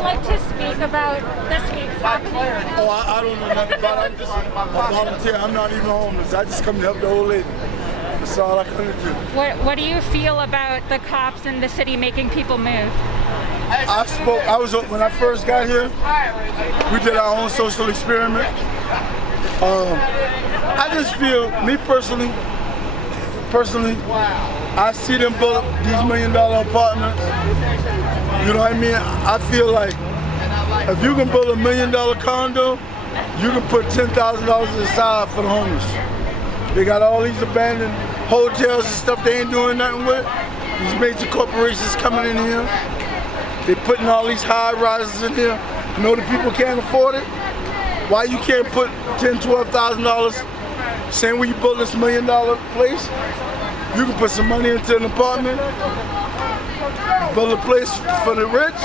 would like to speak about this week's happening? Oh, I don't know nothing about it. I'm just a volunteer. I'm not even homeless. I just come to help the old lady. That's all I come to do. What do you feel about the cops in the city making people move? When I first got here, we did our own social experiment. I just feel, me personally, I see them build up these $1 million apartments. You know what I mean? I feel like if you can build $1 million condo, you can put $10,000 aside for the homeless. They got all these abandoned hotels and stuff they ain't doing nothing with. These major corporations coming in here. They putting all these high rises in here. You know the people can't afford it? Why you can't put $10,000, $12,000? Same way you build this $1 million place, you can put some money into an apartment, build a place for the rich,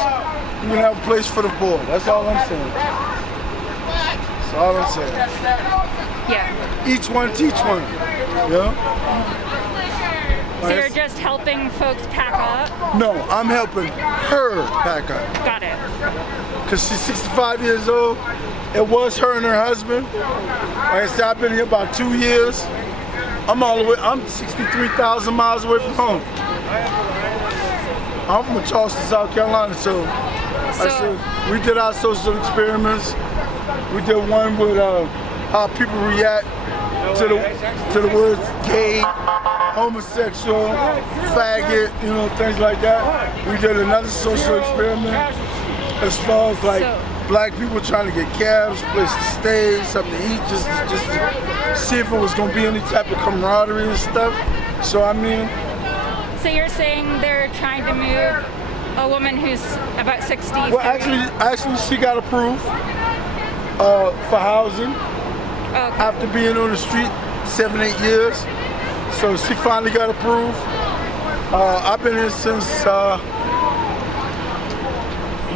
you can have a place for the poor. That's all I'm saying. That's all I'm saying. Yeah. Each one teach one. Yeah? So you're just helping folks pack up? No, I'm helping her pack up. Got it. Because she's 65 years old. It was her and her husband. Like I said, I've been here about 2 years. I'm 63,000 miles away from home. I'm from Charleston, South Carolina, so I said, we did our social experiments. We did one with how people react to the words gay, homosexual, faggot, you know, things like that. We did another social experiment as far as like black people trying to get cabs, place to stay, something to eat, just to see if it was going to be any type of camaraderie and stuff. So I mean. So you're saying they're trying to move a woman who's about 60? Well, actually, she got approved for housing after being on the street 7, 8 years. So she finally got approved. I've been here since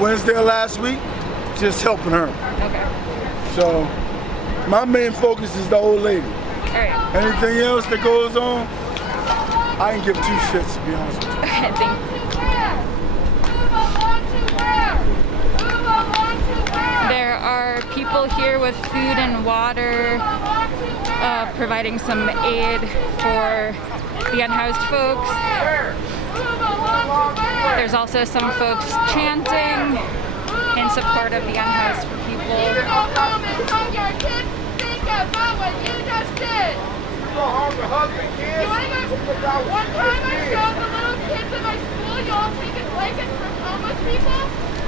Wednesday of last week, just helping her. Okay. So my main focus is the old lady. All right. Anything else that goes on, I ain't give 2 shits, to be honest with you. Thank you. There are people here with food and water, providing some aid for the unhoused folks. There's also some folks chanting in support of the unhoused people. One time I showed the little kids in my school, you all taking blankets from homeless people,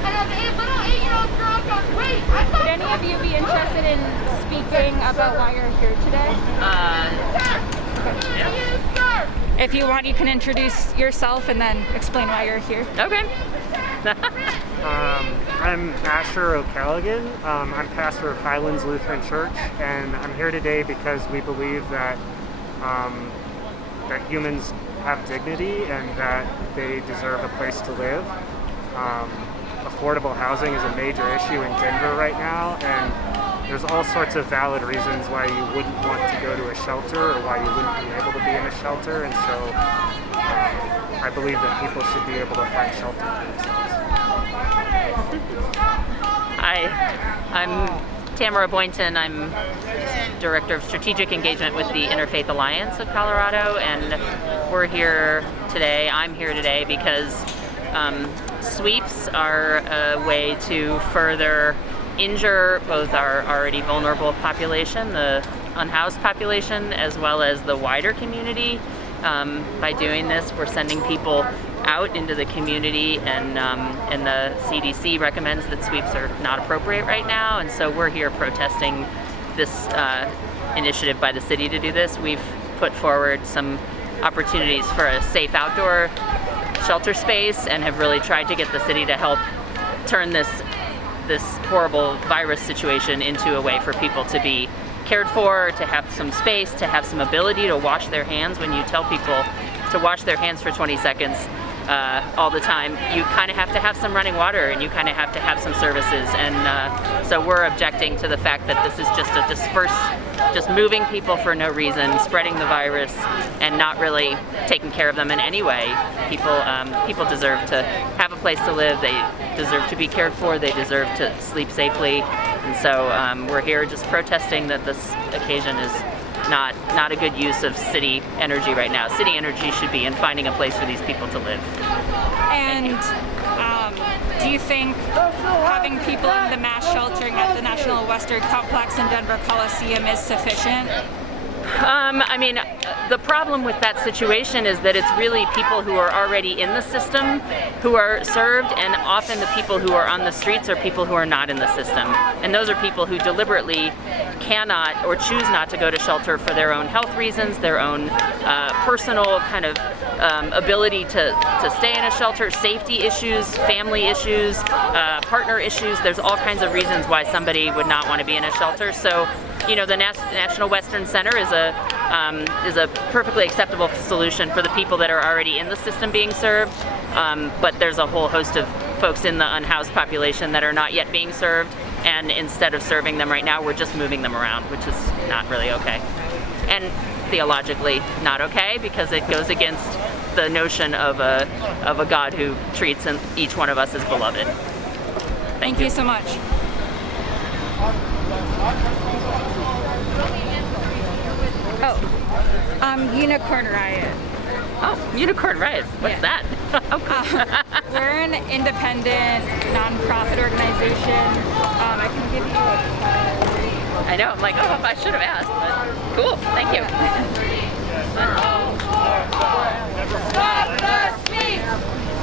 and a little 8-year-old girl goes, wait, I thought... Would any of you be interested in speaking about why you're here today? Yeah. If you want, you can introduce yourself and then explain why you're here. Okay. I'm Asher O'Callaghan. I'm pastor of Highlands Lutheran Church, and I'm here today because we believe that that humans have dignity and that they deserve a place to live. Affordable housing is a major issue in Denver right now, and there's all sorts of valid reasons why you wouldn't want to go to a shelter or why you wouldn't be able to be in a shelter, and so I believe that people should be able to find shelter for themselves. Hi, I'm Tamara Boynton. I'm Director of Strategic Engagement with the Interfaith Alliance of Colorado, and we're here today, I'm here today because sweeps are a way to further injure both our already vulnerable population, the unhoused population, as well as the wider community. By doing this, we're sending people out into the community, and the CDC recommends that sweeps are not appropriate right now, and so we're here protesting this initiative by the city to do this. We've put forward some opportunities for a safe outdoor shelter space and have really tried to get the city to help turn this horrible virus situation into a way for people to be cared for, to have some space, to have some ability to wash their hands. When you tell people to wash their hands for 20 seconds, all the time, you kind of have to have some running water and you kind of have to have some services. And so we're objecting to the fact that this is just a just moving people for no reason, spreading the virus, and not really taking care of them in any way. People deserve to have a place to live. They deserve to be cared for. They deserve to sleep safely. And so we're here just protesting that this occasion is not a good use of city energy right now. City energy should be in finding a place for these people to live. And do you think having people in the mass sheltering at the National Western Complex in Denver Coliseum is sufficient? I mean, the problem with that situation is that it's really people who are already in the system who are served, and often the people who are on the streets are people who are not in the system. And those are people who deliberately cannot or choose not to go to shelter for their own health reasons, their own personal kind of ability to stay in a shelter, safety issues, family issues, partner issues. There's all kinds of reasons why somebody would not want to be in a shelter. So, you know, the National Western Center is a perfectly acceptable solution for the people that are already in the system being served, but there's a whole host of folks in the unhoused population that are not yet being served, and instead of serving them right now, we're just moving them around, which is not really okay. And theologically not okay, because it goes against the notion of a God who treats each one of us as beloved. Thank you so much. Unicorn Riot. Oh, Unicorn Riot. What's that? Oh, cool. We're an independent, non-profit organization. I can give you a I know. I'm like, oh, I should have asked. But cool. Thank you. Stop the sweeps!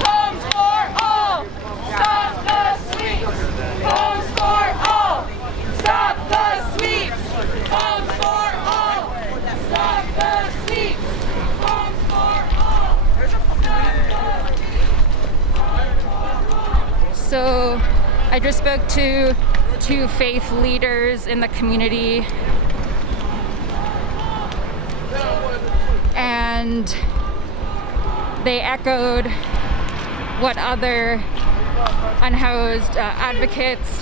Homes for all! Stop the sweeps! Homes for all! Stop the sweeps! Homes for all! Stop the sweeps! Homes for all! So I just spoke to two faith leaders in the community, and they echoed what other unhoused advocates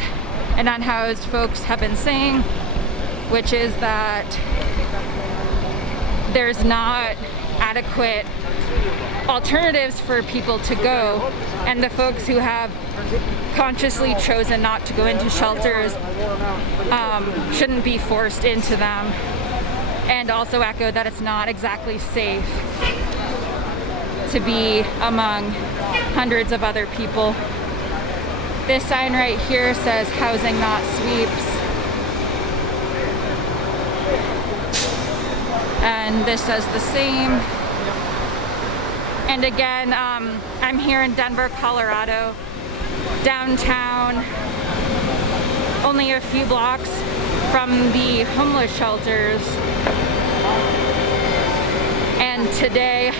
and unhoused folks have been saying, which is that there's not adequate alternatives for people to go, and the folks who have consciously chosen not to go into shelters shouldn't be forced into them, and also echo that it's not exactly safe to be among hundreds of other people. This sign right here says housing, not sweeps. And this says the same. And again, I'm here in Denver, Colorado, downtown, only a few blocks from the homeless shelters. And today,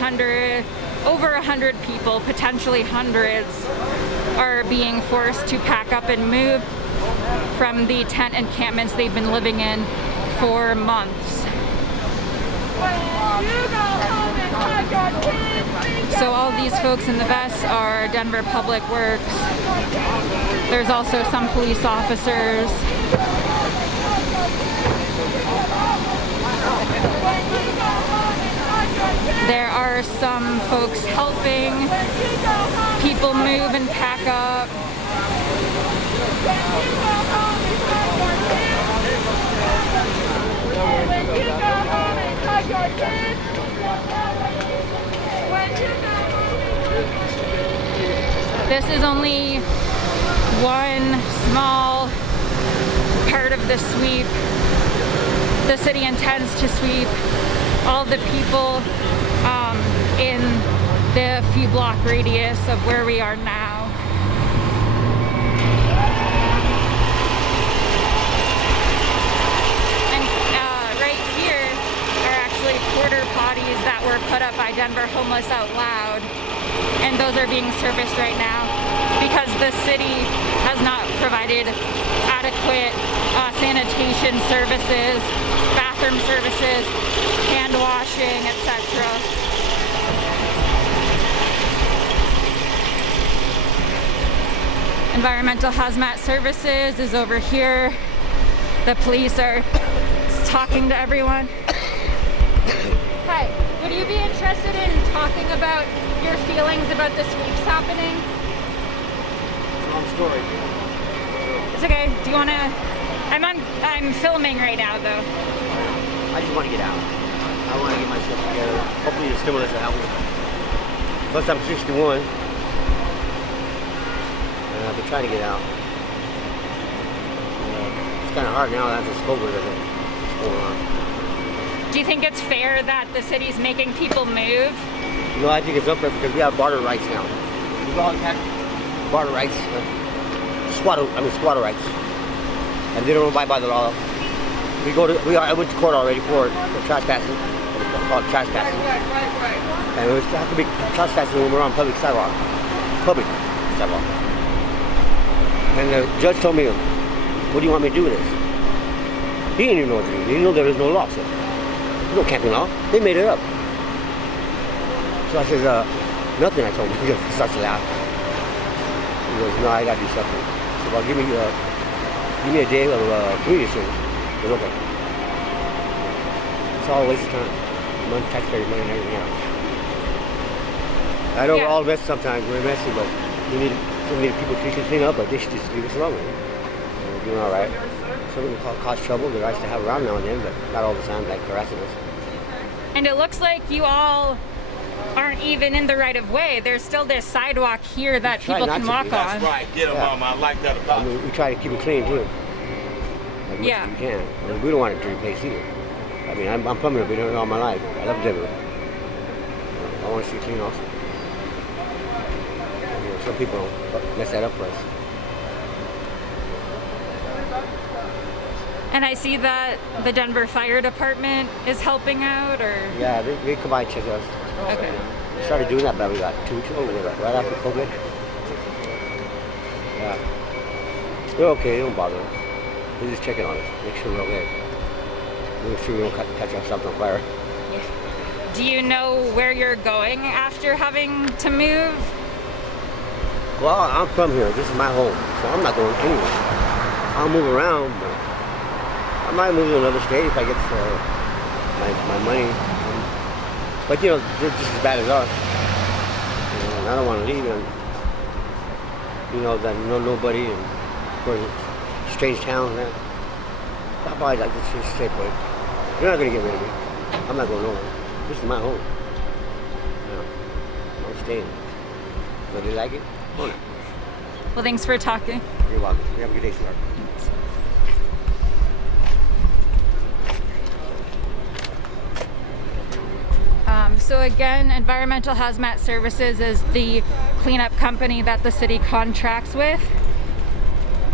over 100 people, potentially hundreds, are being forced to pack up and move from the tent encampments they've been living in for months. So all these folks in the vests are Denver Public Works. There's also some police officers. There are some folks helping people move and pack up. This is only one small part of the sweep. The city intends to sweep all the people in the few block radius of where we are now. And right here are actually porta potties that were put up by Denver Homeless Out Loud, and those are being serviced right now because the city has not provided adequate sanitation services, bathroom services, hand washing, etc. Environmental Hazmat Services is over here. The police are talking to everyone. Hi, would you be interested in talking about your feelings about the sweeps happening? Long story. It's okay. Do you want to? I'm filming right now though. I just want to get out. I want to get myself together. Hopefully the stimulus will help me. Plus I'm 61. And I've been trying to get out. It's kind of hard now after this COVID that's going on. Do you think it's fair that the city's making people move? You know, I think it's unfair because we have barter rights now. We all have barter rights. Squatter rights. And they don't abide by the law. I went to court already for trespassing. It's called trespassing. And it was have to be trespassing when we're on public sidewalk. And the judge told me, what do you want me to do with this? He didn't even know what to do. He didn't know there was no law. So there's no camping law. They made it up. So I said, nothing, I told him. He starts to laugh. He goes, no, I gotta do something. So well, give me a day of community service. I said, okay. It's all a waste of time. Money, taxpayer money and everything else. I know we're all messy sometimes. We're messy, but we need people to clean up, but they should just leave us alone. We're doing all right. Some of them cause trouble. They're nice to have around now and then, but not all the time, like harassing us. And it looks like you all aren't even in the right of way. There's still this sidewalk here that people can walk on. That's right. Get them, Mama. I like that about you. We try to keep it clean too. Like Yeah. We can. I mean, we don't want a dirty place either. I mean, I'm from here. I've been here all my life. I love Denver. I want to see it clean also. You know, some people mess that up for us. And I see that the Denver Fire Department is helping out, or? Yeah, they come by and check us. Okay. We started doing that about 2 weeks ago, right after COVID. Yeah. They're okay, they don't bother us. They're just checking on us, make sure we're okay. Make sure we don't catch ourselves on fire. Do you know where you're going after having to move? Well, I'm from here. This is my home, so I'm not going anywhere. I'll move around, but I might move to another state if I get my money. But you know, they're just as bad as us. You know, and I don't want to leave, and you know that nobody, and we're in a strange town. Man. I'll probably like this stay put. You're not gonna get rid of me. I'm not going nowhere. This is my home. You know, I'm staying. Whether you like it or not. Well, thanks for talking. You're welcome. You have a good day, sweetheart. So again, Environmental Hazmat Services is the cleanup company that the city contracts with.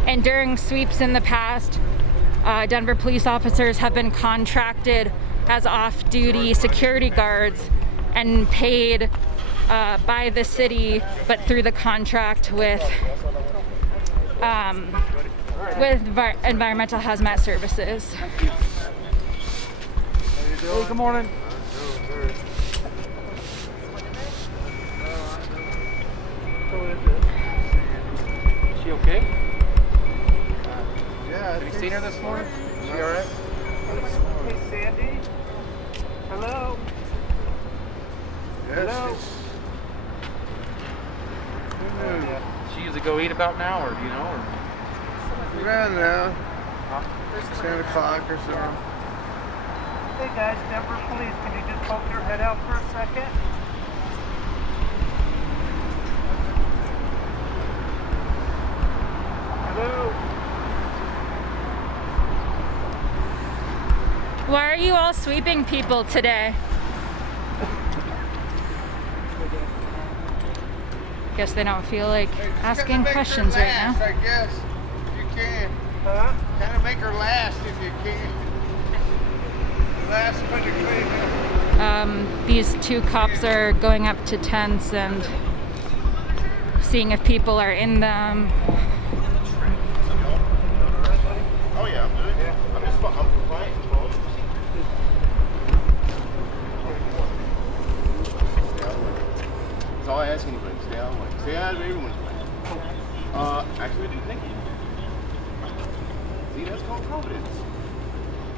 And during sweeps in the past, Denver police officers have been contracted as off-duty security guards and paid by the city, but through the contract with Environmental Hazmat Services. Hey, good morning. Is she okay? Yeah. Have you seen her this morning? Is she alright? Hey, Sandy. Hello. Hello. She usually go eat about now, or do you know? Or? Around now. 10 o'clock or so. Hey guys, Denver Police, can you just poke your head out for a second? Hello? Why are you all sweeping people today? Guess they don't feel like asking questions right now. I guess, if you can. Huh? Kind of make her last if you can. Last when you clean up. These two cops are going up to tents and seeing if people are in them. Oh, yeah, I'm good. I'm compliant. That's all I ask anybody. Stay out of the way. Stay out of everyone's way. Actually, See, that's called confidence.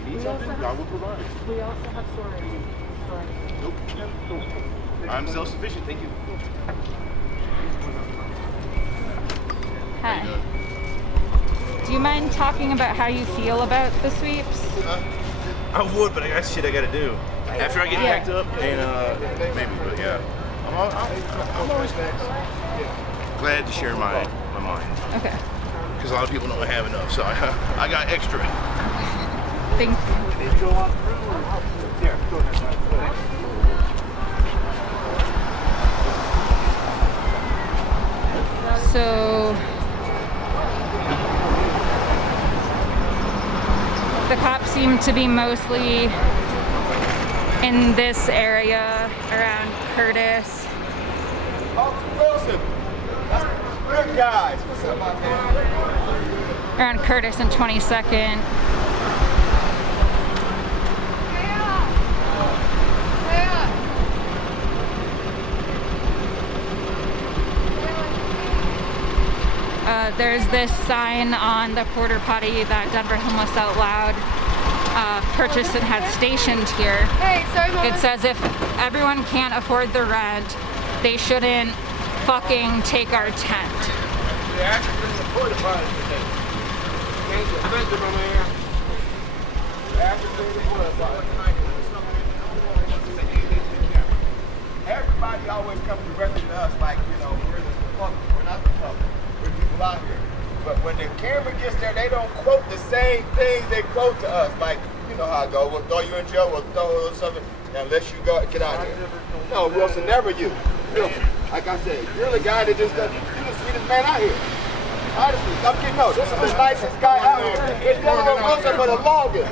You need something, God will provide. We also have storage. Nope. I'm self-sufficient, thank you. Hi. Do you mind talking about how you feel about the sweeps? I would, but I got shit I gotta do. After I get packed up, and maybe, but yeah. I'm always glad to share my mind. Okay. Because a lot of people don't have enough, so I got extra. Thank you. So the cops seem to be mostly in this area around Curtis. Wilson, good guys. What's up, my man? Around Curtis and 22nd. There's this sign on the porta potty that Denver Homeless Out Loud purchased and had stationed here. Hey, sorry, Mama. It says if everyone can't afford the rent, they shouldn't fucking take our tent. Everybody always comes directly to us like, you know, we're the public. We're not the public. We're people out here. But when the camera gets there, they don't quote the same things they quote to us. Like, you know how I go, we'll throw you in jail, we'll throw something, unless you go, get out of here. No, Wilson, never you. Wilson, like I said, you're the guy that just does, you're the sweetest man out here. Honestly, I'm kidding, no, this is the nicest guy out here. It's never Wilson, but the longest.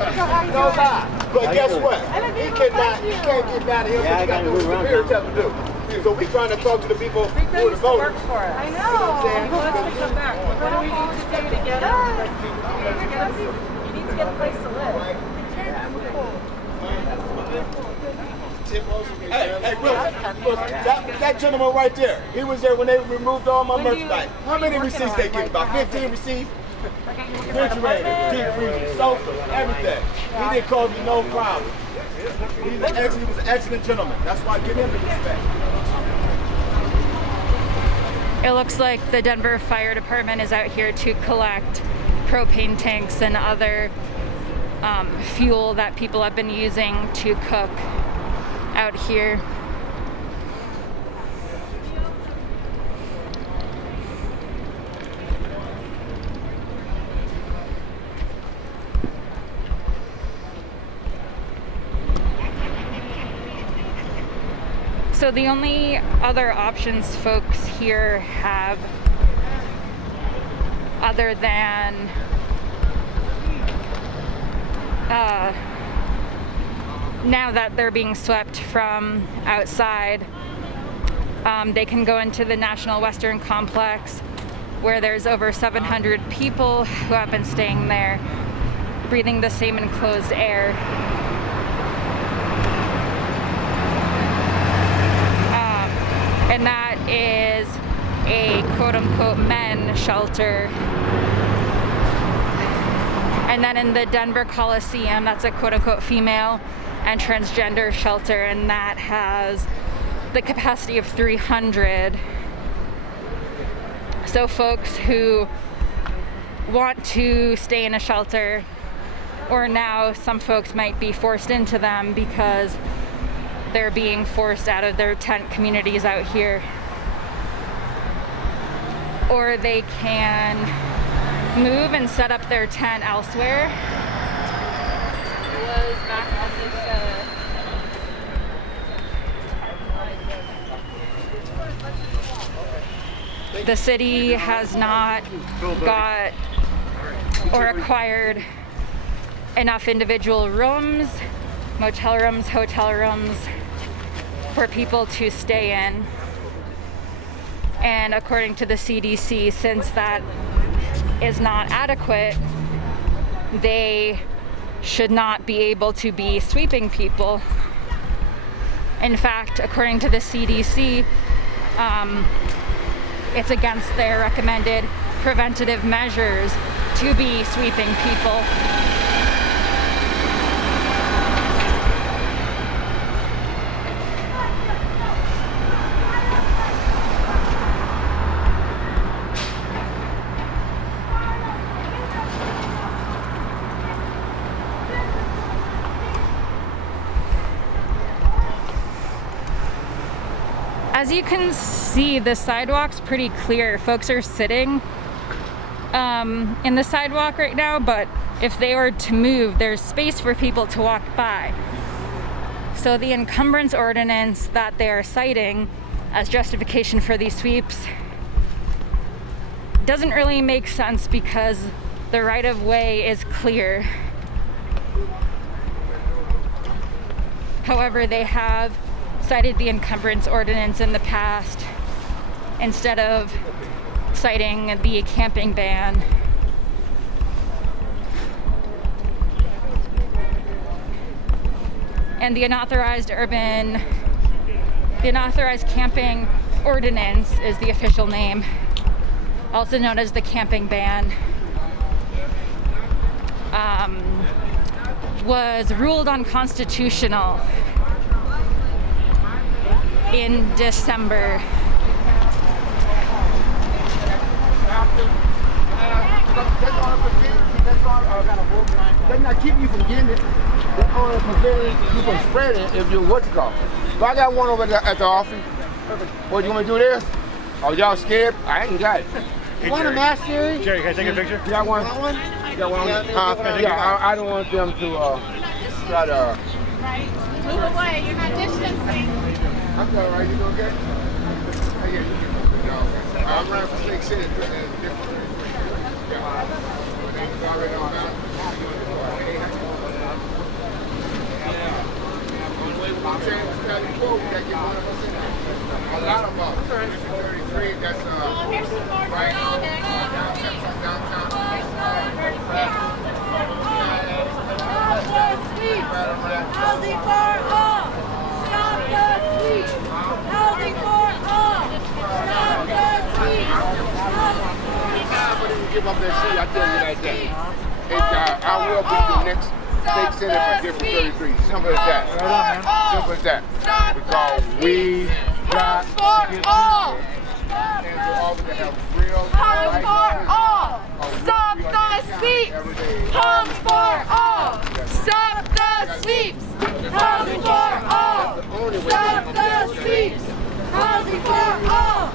No lie. But guess what? He can't get mad at him, but you got to do what the spirit tells him to do. So we trying to talk to the people who are the voters. I know. You know what I'm saying? He wants to come back. What do we need to do to get him? You need to get a place to live. Hey, look, that gentleman right there, he was there when they removed all my merchandise. How many receipts they give? About 15 receipts? Refrigerator, deep freezer, sofa, everything. He didn't cause me no problem. He was an excellent gentleman. That's why I give him the respect. It looks like the Denver Fire Department is out here to collect propane tanks and other fuel that people have been using to cook out here. So the only other options folks here have, other than now that they're being swept from outside, they can go into the National Western Complex, where there's over 700 people who have been staying there, breathing the same enclosed air. And that is a quote-unquote men shelter. And then in the Denver Coliseum, that's a quote-unquote female and transgender shelter, and that has the capacity of 300. So folks who want to stay in a shelter, or now some folks might be forced into them because they're being forced out of their tent communities out here. Or they can move and set up their tent elsewhere. The city has not got or acquired enough individual rooms, motel rooms, hotel rooms, for people to stay in. And according to the CDC, since that is not adequate, they should not be able to be sweeping people. In fact, according to the CDC, it's against their recommended preventative measures to be sweeping people. As you can see, the sidewalk's pretty clear. Folks are sitting in the sidewalk right now, but if they were to move, there's space for people to walk by. So the encumbrance ordinance that they are citing as justification for these sweeps doesn't really make sense because the right-of-way is clear. However, they have cited the encumbrance ordinance in the past instead of citing the camping ban. And the unauthorized camping ordinance is the official name, also known as the camping ban, was ruled unconstitutional in December. They're not keeping you from getting it. They're only preventing you from spreading it if you're what's it called. So I got one over there at the office. What, you want me to do this? Oh, y'all scared? I ain't got it. You want a mask, Jerry? Jerry, can I take a picture? You got one? Want one? You got one? Yeah, I don't want them to try to... Move away, you're not distancing. I'm all right, you doing good? I ran for Snake City. A lot of them. 33, that's Here's some more right downtown. Housing for all! Stop the sweeps! Housing for all! Stop the sweeps! Give up that seat, I tell you like that. I will be the next state senator for District 33. Simple as that. Simple as that. Because we got for all! and we're all going to have real Homes for all! Stop the sweeps! Homes for all! Stop the sweeps! Housing for all! Stop the sweeps! Housing for all!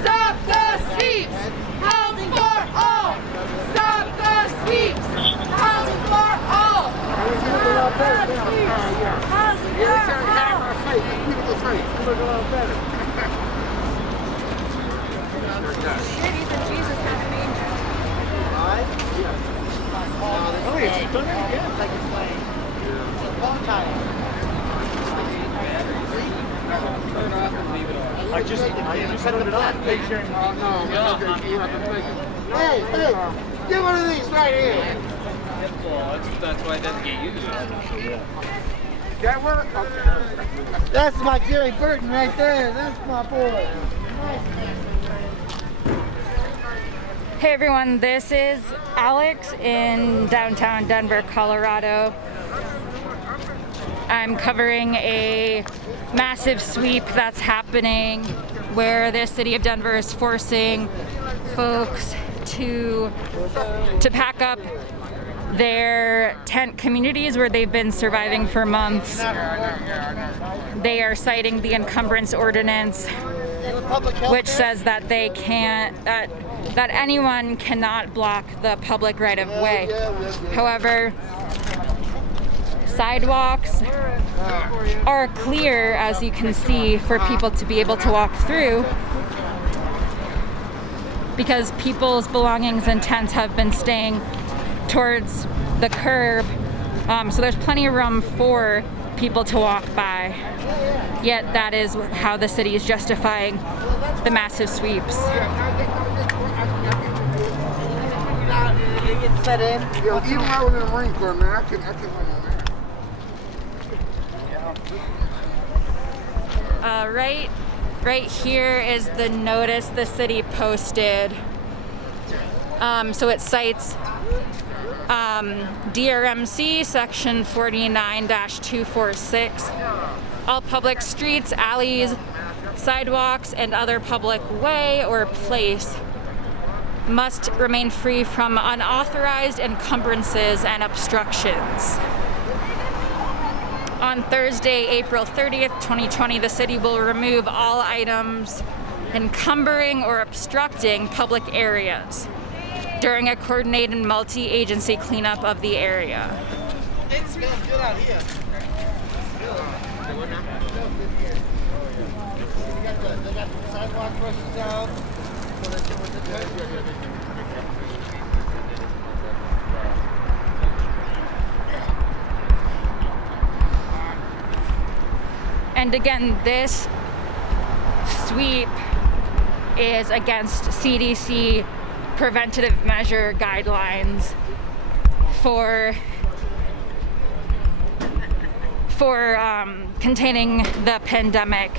Stop the sweeps! Housing for all! Stop the sweeps! Housing for all! Housing for Cities and Jesus have manger. Oh, it's done it again. It's like it's playing. Long time. I just put it up. Hey, get one of these right here. Well, that's why it doesn't get used. That work? That's my Jerry Burton right there. That's my boy. Hey everyone, this is Alex in downtown Denver, Colorado. I'm covering a massive sweep that's happening where the city of Denver is forcing folks to pack up their tent communities where they've been surviving for months. They are citing the encumbrance ordinance, which says that they can't, that anyone cannot block the public right of way. However, sidewalks are clear, as you can see, for people to be able to walk through because people's belongings and tents have been staying towards the curb. So there's plenty of room for people to walk by. Yet that is how the city is justifying the massive sweeps. Yo, even when I was in the Marine Corps, man, I can run on that. Right here is the notice the city posted So it cites DRMC section 49-246. All public streets, alleys, sidewalks, and other public way or place must remain free from unauthorized encumbrances and obstructions. On Thursday, April 30th, 2020, the city will remove all items encumbering or obstructing public areas during a coordinated multi-agency cleanup of the area. It smells good out here. They got the sidewalk brushes out. And again, this sweep is against CDC preventative measure guidelines for containing the pandemic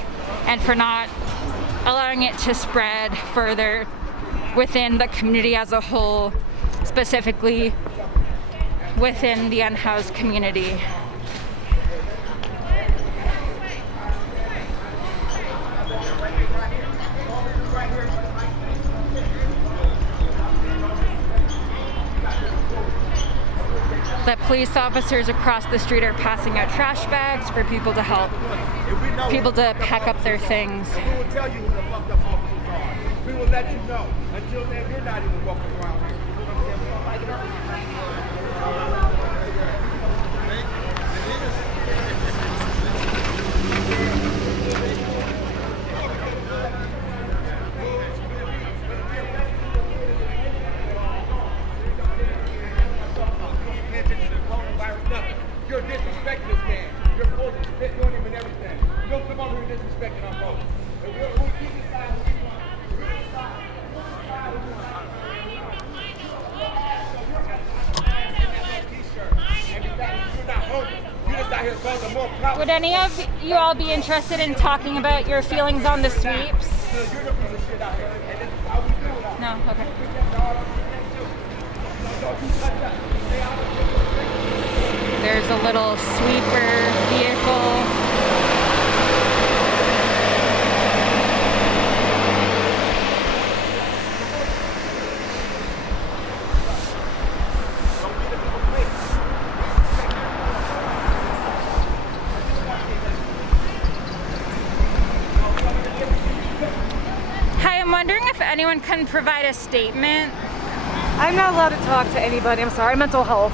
and for not allowing it to spread further within the community as a whole, specifically within the unhoused community. The police officers across the street are passing out trash bags for people to help people to pack up their things. We will tell you who the fucked up officers are. We will let you know. Until then, you're not even walking around here. You're disrespecting this man. You're supposed to spit on him and everything. You don't come over here disrespecting our brother. And we decide who we want. We decide who we want. You're not homeless. You just out here causing more problems. Would any of you all be interested in talking about your feelings on the sweeps? You're the piece of shit out here. And this is how we do it. No? Okay. There's a little sweeper vehicle. Hi, I'm wondering if anyone can provide a statement. I'm not allowed to talk to anybody. I'm sorry. Mental health.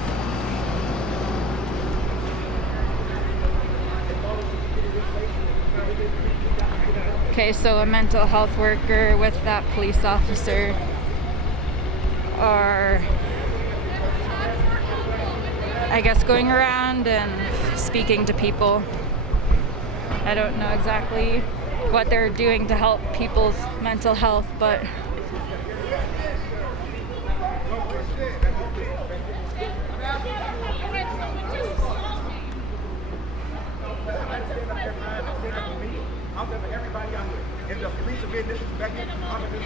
Okay, so a mental health worker with that police officer are, I guess, going around and speaking to people. I don't know exactly what they're doing to help people's mental health, but I'm telling everybody out here. If the police are being disrespected, I'm gonna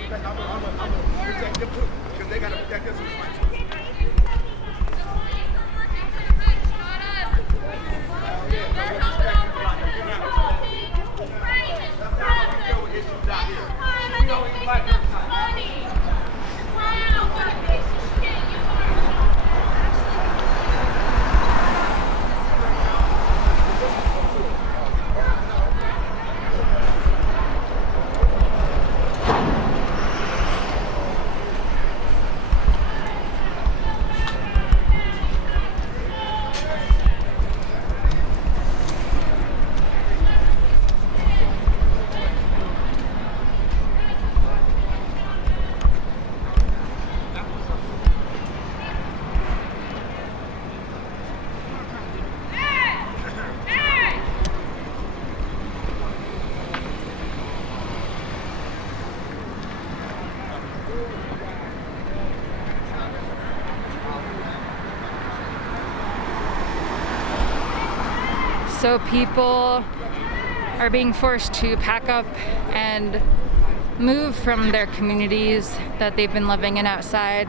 protect them too. Because they gotta protect us as well. so people are being forced to pack up and move from their communities that they've been living in outside.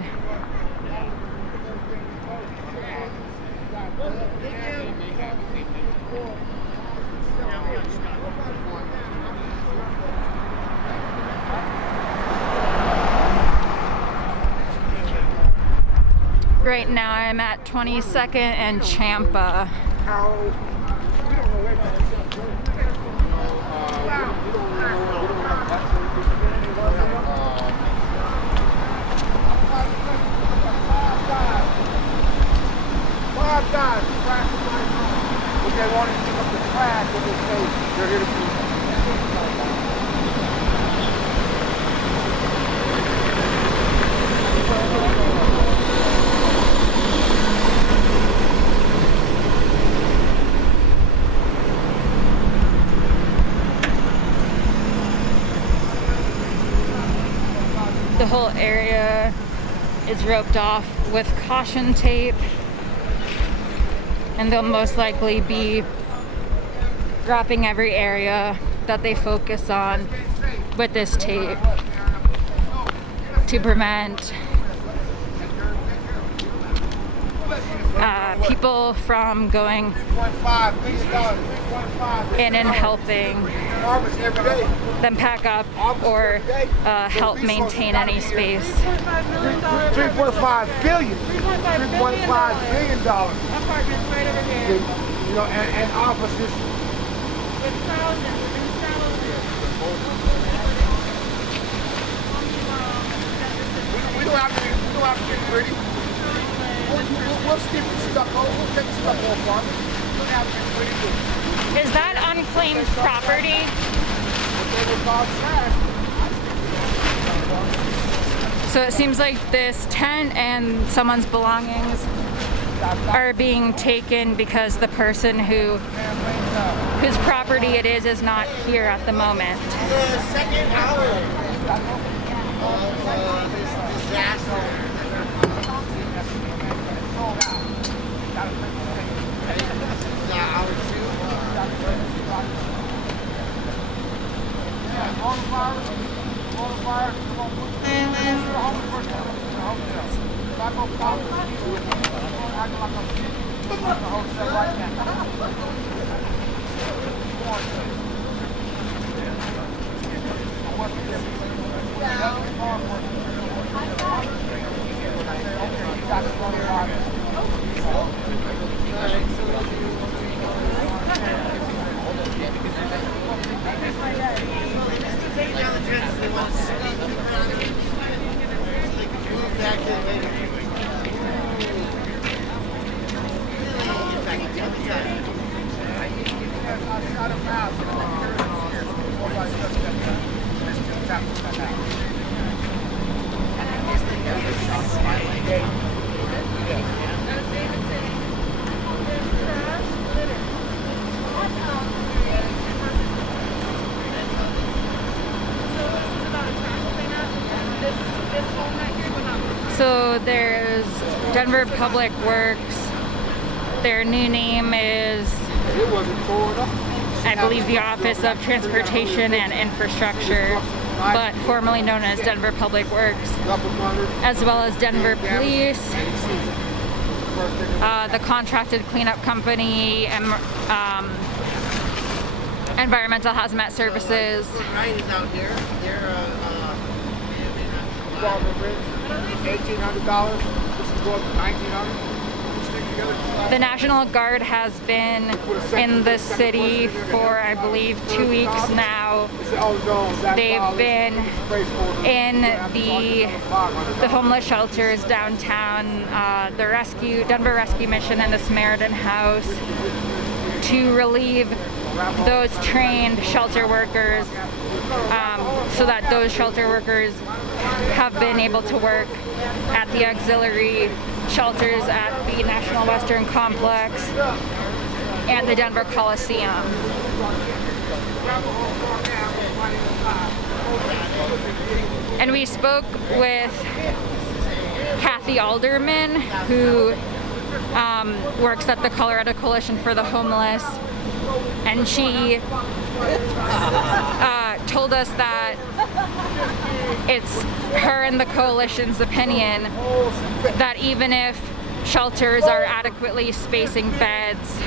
Right now I'm at 22nd and Champa. Five guys crashed in my car. If they wanted to pick up the trash, what they say, they're here to pick The whole area is roped off with caution tape, and they'll most likely be wrapping every area that they focus on with this tape to prevent people from going in and helping them pack up or help maintain any space. $3.5 billion. $3.5 billion. Apartments right over there. You know, and offices. With thousands. We don't have to be pretty. We'll skip the stucco. We'll take the stucco apart. We don't have to be pretty. Is that unclaimed property? So it seems like this tent and someone's belongings are being taken because the person whose property it is not here at the moment. The second hour of this disaster. So there's Denver Public Works. Their new name is, I believe, the Office of Transportation and Infrastructure, but formerly known as Denver Public Works, as well as Denver Police, the contracted cleanup company, and Environmental Hazmat Services. $1,800. This is going for $1,900. The National Guard has been in the city for, I believe, 2 weeks now. They've been in the homeless shelters downtown, the Denver Rescue Mission and the Samaritan House to relieve those trained shelter workers so that those shelter workers have been able to work at the auxiliary shelters at the National Western Complex and the Denver Coliseum. And we spoke with Kathy Alderman, who works at the Colorado Coalition for the Homeless, and she told us that it's her and the coalition's opinion that even if shelters are adequately spacing beds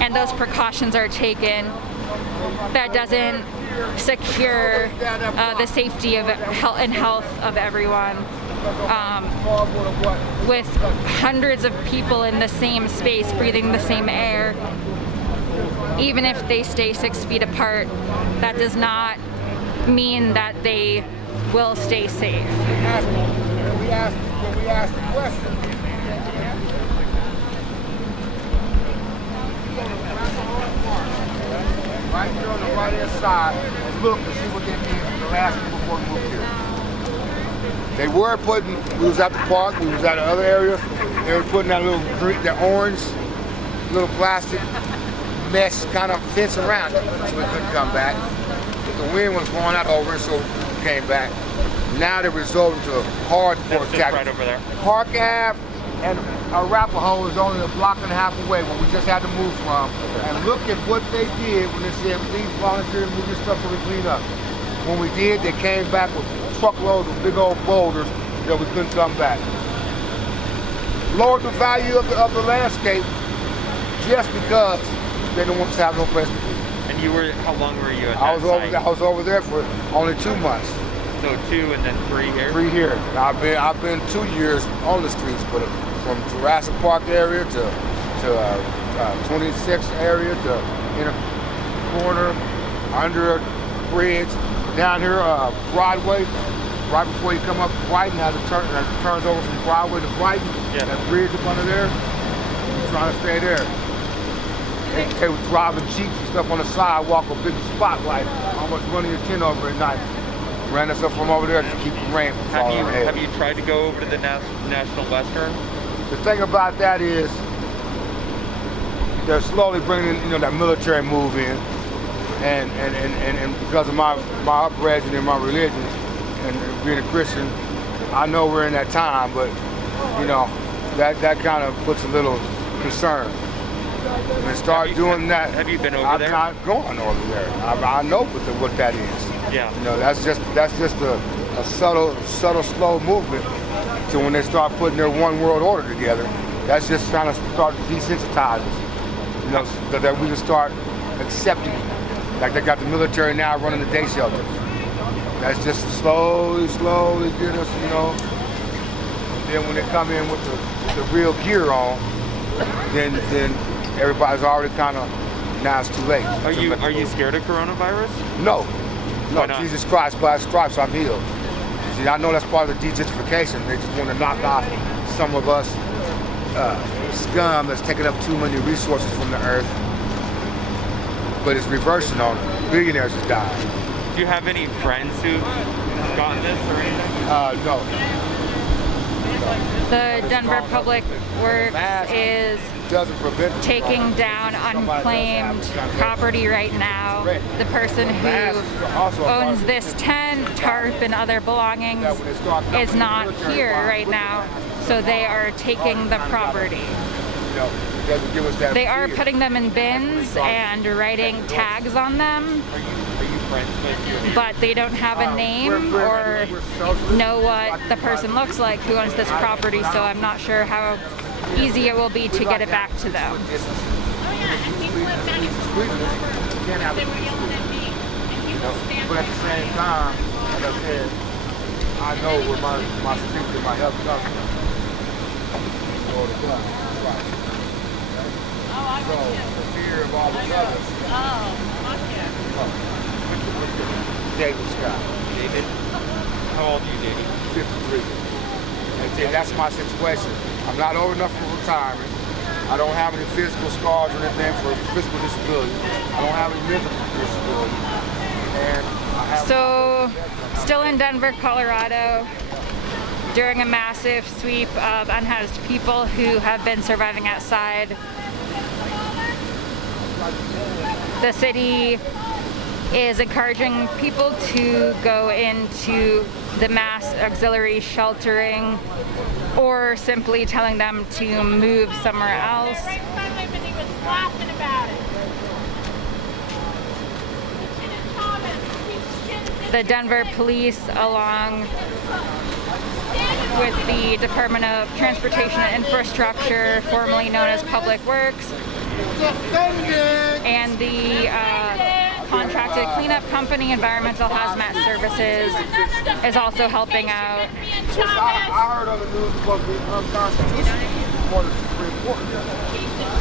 and those precautions are taken, that doesn't secure the safety of and health of everyone. with hundreds of people in the same space breathing the same air. Even if they stay 6 feet apart, that does not mean that they will stay safe. When we asked the question, right here on the right hand side, and look to see what they did the last people before we moved here. They were putting, we was at the park, we was at the other area, they were putting that little green, that orange, little plastic mesh kind of fence around it, so we couldn't come back. But the wind was blowing out over it, so we came back. Now they're resorting to hardcore tactics. Right over there. Park Ave and Arapahoe is only a block and a half away, where we just had to move from. And look at what they did when they said, please volunteer to move your stuff so we clean up. When we did, they came back with truckloads of big old boulders that we couldn't come back. Lowered the value of the landscape just because they don't want us to have no place to be. And you were, how long were you at I that was over there for only 2 months. So 2 and then 3 here? 3 here. I've been 2 years on the streets, but from Jurassic Park area to 26 area to in a corner, under a bridge, down here Broadway, right before you come up Brighton, as it turns over from Broadway to Brighton, that bridge up under there, I'm trying to stay there. They were driving Jeeps and stuff on the sidewalk with big spotlight, almost running your tent over at night. Ran us up from over there to keep the rain from falling overhead. Have you tried to go over to the National Western? The thing about that is, they're slowly bringing that military move in, and because of my upbringing and my religion and being a Christian, I know we're in that time, but that kind of puts a little concern. When they start doing that, have you been over there? I'm not going over there. I know what that is. Yeah. That's just a subtle, slow movement to when they start putting their one world order together. That's just trying to start desensitizing us. So that we can start accepting, like they got the military now running the day shelters. That's just slowly get us, Then when they come in with the real gear on, then everybody's already kind of, now it's too late. Are you scared of coronavirus? No, Jesus Christ, by His stripes I'm healed. See, I know that's part of the degentrification. They just want to knock off some of us scum that's taking up too many resources from the earth. But it's reversing on them. Billionaires are dying. Do you have any friends who've gotten this or anything? No. The Denver Public Works is taking down unclaimed property right now. The person who owns this tent, tarp, and other belongings is not here right now, so they are taking the property. They are putting them in bins and writing tags on them, but they don't have a name or know what the person looks like who owns this property, so I'm not sure how easy it will be to get it back to them. But at the same time, like I said, I know where my strength and my help comes from. So the fear of all the others. David Scott. David? How old are you, David? 53. That's my situation. I'm not old enough for retirement. I don't have any physical scars or anything for physical disability. I don't have any mental disability. And I have so, still in Denver, Colorado, during a massive sweep of unhoused people who have been surviving outside, the city is encouraging people to go into the mass auxiliary sheltering, or simply telling them to move somewhere else. The Denver police, along with the Department of Transportation and Infrastructure, formerly known as Public Works, and the contracted cleanup company, Environmental Hazmat Services, is also helping out. I heard on the news it's supposed to be unconstitutional for the Supreme Court.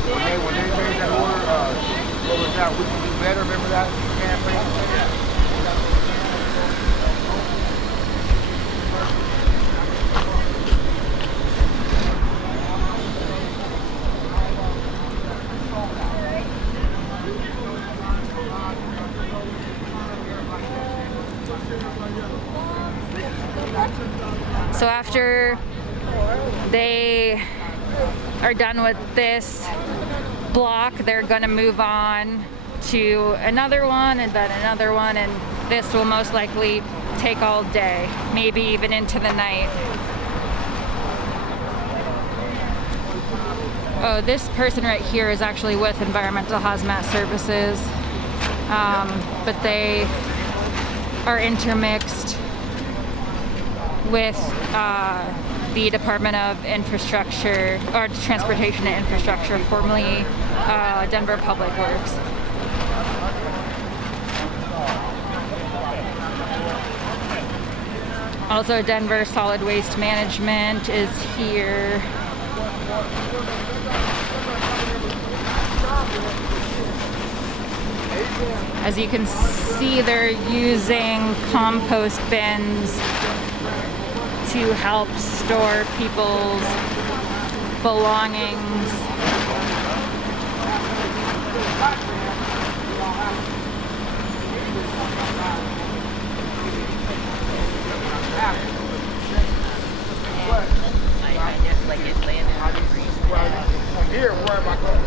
When they made that order, what was that? We can do better. Remember that campaign? So after they are done with this block, they're going to move on to another one and then another one, and this will most likely take all day, maybe even into the night. Oh, this person right here is actually with Environmental Hazmat Services, but they are intermixed with the Department of Infrastructure, or Transportation and Infrastructure, formerly Denver Public Works. Also, Denver Solid Waste Management is here. As you can see, they're using compost bins to help store people's belongings. Here, where am I going?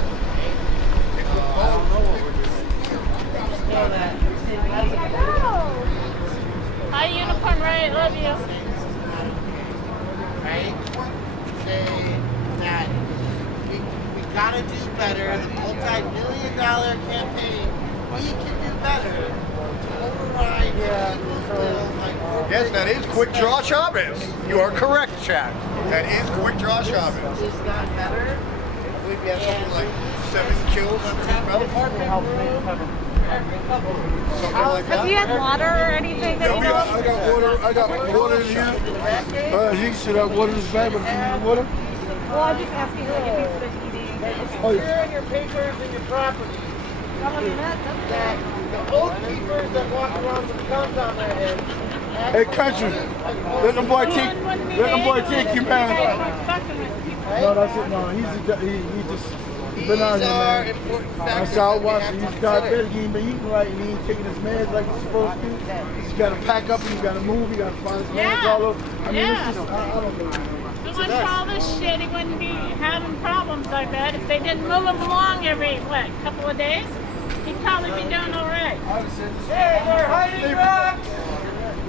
Hi, Unicorn Riot, love you. Right? Say that we gotta do better. The multi-million-dollar campaign, we can do better to override people's wills like Yes, that is quick draw Chavez. You are correct, Chad. That is quick draw Chavez. is not better. I believe he had something like 7 kills under his belt. Something like that. Have you had water or anything that you know? I got water in here. He should have water in his bag, but can you need water? Well, I'm just asking like if he's been eating. Oh, Here yeah. in your papers and your property that the oath keepers that walk around with guns on their heads. Hey, country, let them boy take you, man. No, that's it. No, he just been out here, man. Important That's factors how I that we watch have it. to He's diabetic. consider. He ain't been eating right. He ain't taking his meds like he's supposed to. He's got to pack up and he's got to move. He got to find his meds all over. I mean, it's just, I don't know. If he went for all this shit, he wouldn't be having problems like that. If they didn't move him along every, couple of days, he'd probably be doing all right. Hey, they're hiding rocks!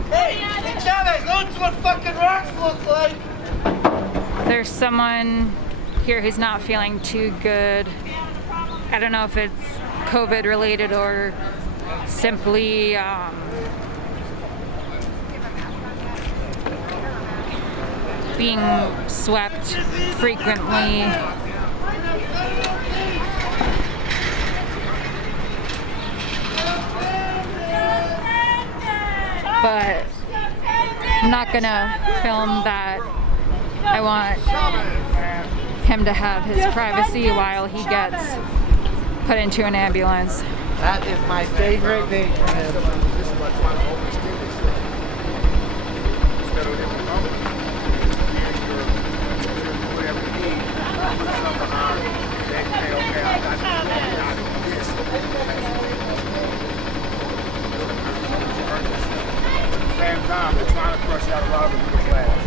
Hey, Chavez, that's what fucking rocks look like! There's someone here who's not feeling too good. I don't know if it's COVID related or simply being swept frequently. But I'm not gonna film that. I want him to have his privacy while he gets put into an ambulance. That is my favorite thing for him. Same time, they're trying to crush out a lot of the middle class.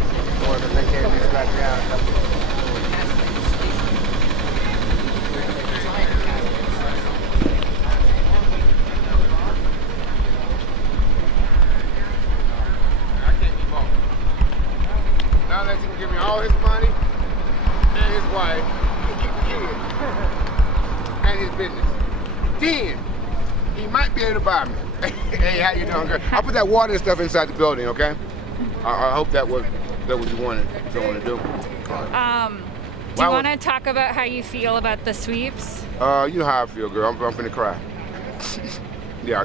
Or that they can't be back down. Now that you can give me all his money and his wife, you can keep the kids and his business. Then he might be able to buy me. Hey, how you doing, girl? I'll put that water and stuff inside the building, okay? I hope that was what you wanted someone to do. Do you want to talk about how you feel about the sweeps? You know how I feel, girl. I'm finna cry. Yeah.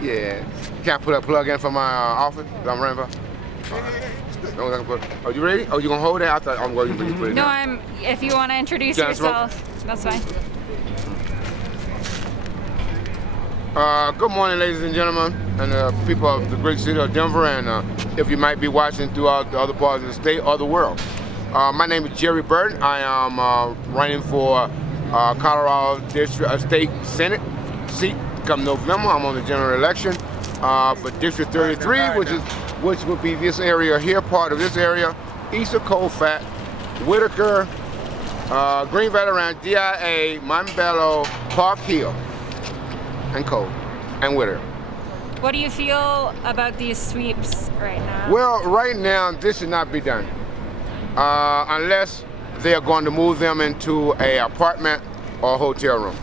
Yeah. Can I put a plug in for my office that I'm running for? Are you ready? Oh, you gonna hold it? I thought I'm going to put it No, down. if you want to introduce Can I yourself, that's fine. Good morning, ladies and gentlemen, and people of the great city of Denver, and if you might be watching throughout the other parts of the state or the world. My name is Jerry Burton. I am running for Colorado State Senate seat come November. I'm on the general election for District 33, which would be this area here, part of this area, east of Colfax, Whitaker, Green Valley Ranch, DIA, Montebello, Park Hill, and Cole, and Whitaker. What do you feel about these sweeps right now? Well, right now, this should not be done. Unless they are going to move them into an apartment or a hotel room.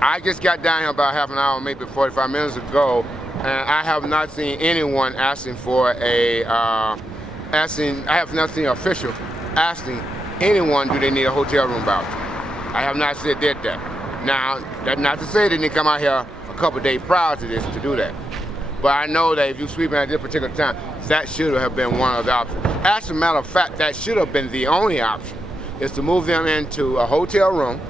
I just got down here about half an hour, maybe 45 minutes ago, and I have not seen anyone asking for I have not seen an official asking anyone, do they need a hotel room voucher? I have not said that. Now, that's not to say they didn't come out here a couple of days prior to this to do that. But I know that if you're sweeping at this particular time, that should have been one of the options. As a matter of fact, that should have been the only option, is to move them into a hotel room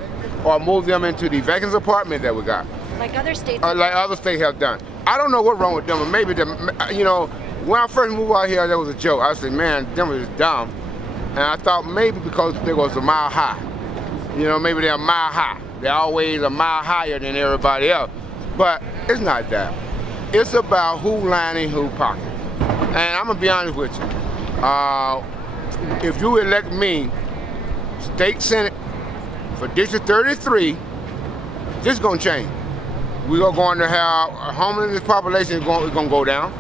or move them into the vacant apartment that we got. Like other states. Like other states have done. I don't know what's wrong with Denver. Maybe, when I first moved out here, there was a joke. I said, man, Denver is dumb. And I thought maybe because they was a mile high. Maybe they're a mile high. They're always a mile higher than everybody else. But it's not that. It's about who lining who pocket. And I'm gonna be honest with you. If you elect me, state senate for District 33, this is gonna change. We are going to have a homelessness population is going to go down.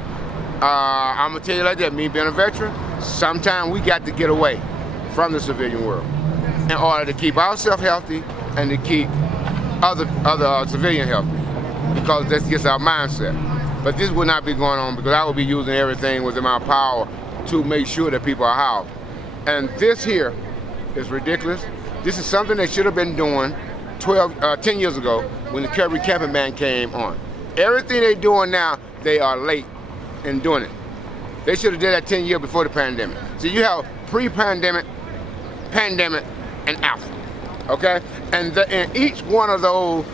I'm gonna tell you like that. Me being a veteran, sometimes we got to get away from the civilian world in order to keep ourselves healthy and to keep other civilians healthy, because that gets our mindset. But this would not be going on because I would be using everything within my power to make sure that people are housed. And this here is ridiculous. This is something they should have been doing 10 years ago when the Calvary camping ban came on. Everything they're doing now, they are late in doing it. They should have did that 10 years before the pandemic. So you have pre-pandemic, pandemic, and after, okay? And in each one of those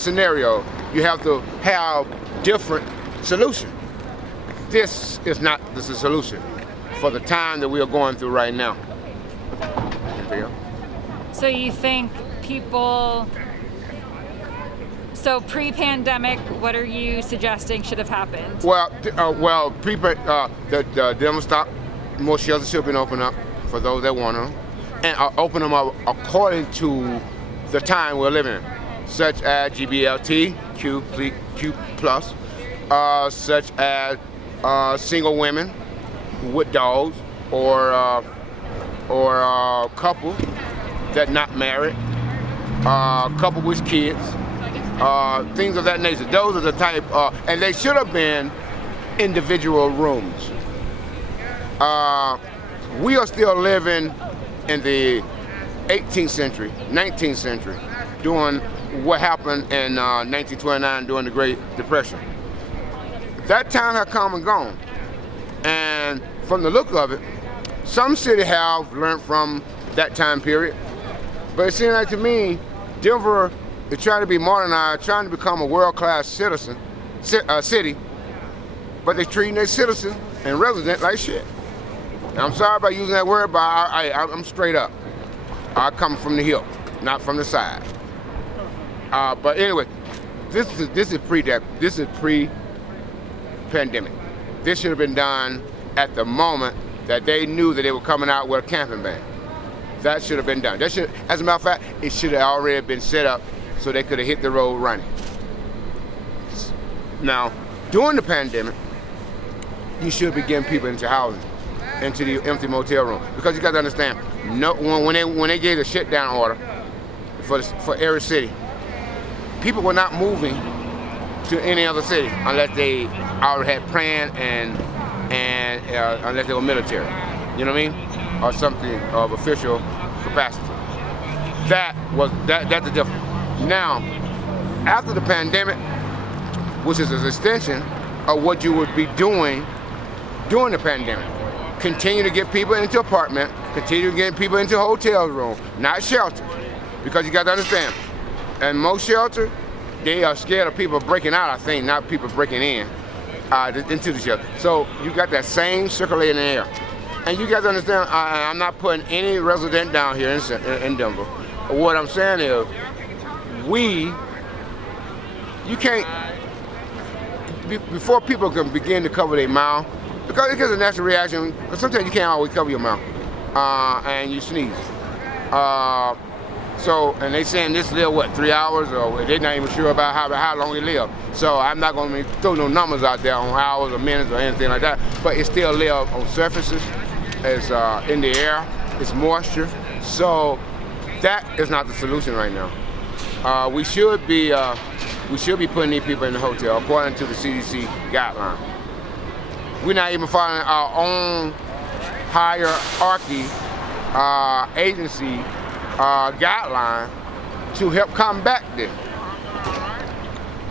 scenarios, you have to have different solution. This is not the solution for the time that we are going through right now. So you think so pre-pandemic, what are you suggesting should have happened? Well, the demo stop, more shelters should have been opened up for those that want them, and open them up according to the time we're living in, such as GBLT, Q+, such as single women with dogs, or couple that not married, couple with kids, things of that nature. Those are the type, and they should have been individual rooms. We are still living in the 18th century, 19th century, doing what happened in 1929 during the Great Depression. That time has come and gone. And from the look of it, some cities have learned from that time period. But it seems like to me, Denver is trying to be modernized, trying to become a world-class city, but they're treating their citizens and residents like shit. And I'm sorry about using that word, but I'm straight up. I come from the hill, not from the side. But anyway, this is pre-pandemic. This should have been done at the moment that they knew that they were coming out with a camping ban. That should have been done. As a matter of fact, it should have already been set up so they could have hit the road running. Now, during the pandemic, you should be getting people into housing, into the empty motel room, because you got to understand, when they gave the shutdown order for every city, people were not moving to any other city unless they already had planned and unless they were military, you know what I mean, or something of official capacity. That's the difference. Now, after the pandemic, which is an extension of what you would be doing during the pandemic. Continue to get people into apartment, continue to get people into hotel room, not shelter. Because you got to understand, and most shelters, they are scared of people breaking out, I think, not people breaking in into the shelter. So you got that same circulating air. And you got to understand, I'm not putting any resident down here in Denver. What I'm saying is, you can't, before people can begin to cover their mouth, because it gets a natural reaction, because sometimes you can't always cover your mouth, and you sneeze. And they saying this live, what, 3 hours, or they're not even sure about how long it live. So I'm not gonna throw no numbers out there on hours or minutes or anything like that, but it still live on surfaces, it's in the air, it's moisture. So that is not the solution right now. We should be putting these people in the hotel according to the CDC guideline. We're not even following our own hierarchy agency guideline to help combat this.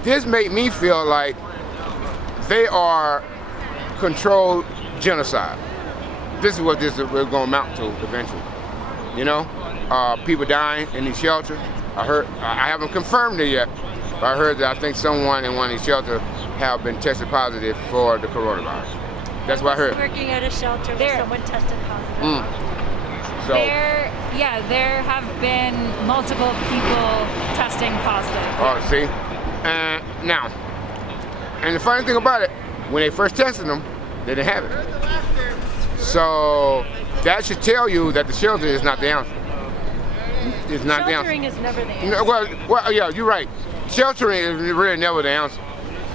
This made me feel like they are controlled genocide. This is what this is going to amount to eventually. You know, people dying in these shelters. I haven't confirmed it yet, but I heard that I think someone in one of these shelters have been tested positive for the coronavirus. That's what I heard. Working at a shelter where someone tested positive. So, there have been multiple people testing positive. Oh, see? Now, and the funny thing about it, when they first tested them, they didn't have it. So that should tell you that the shelter is not the answer. It's not the answer. Sheltering is never the answer. Well, yeah, you're right. Sheltering is really never the answer.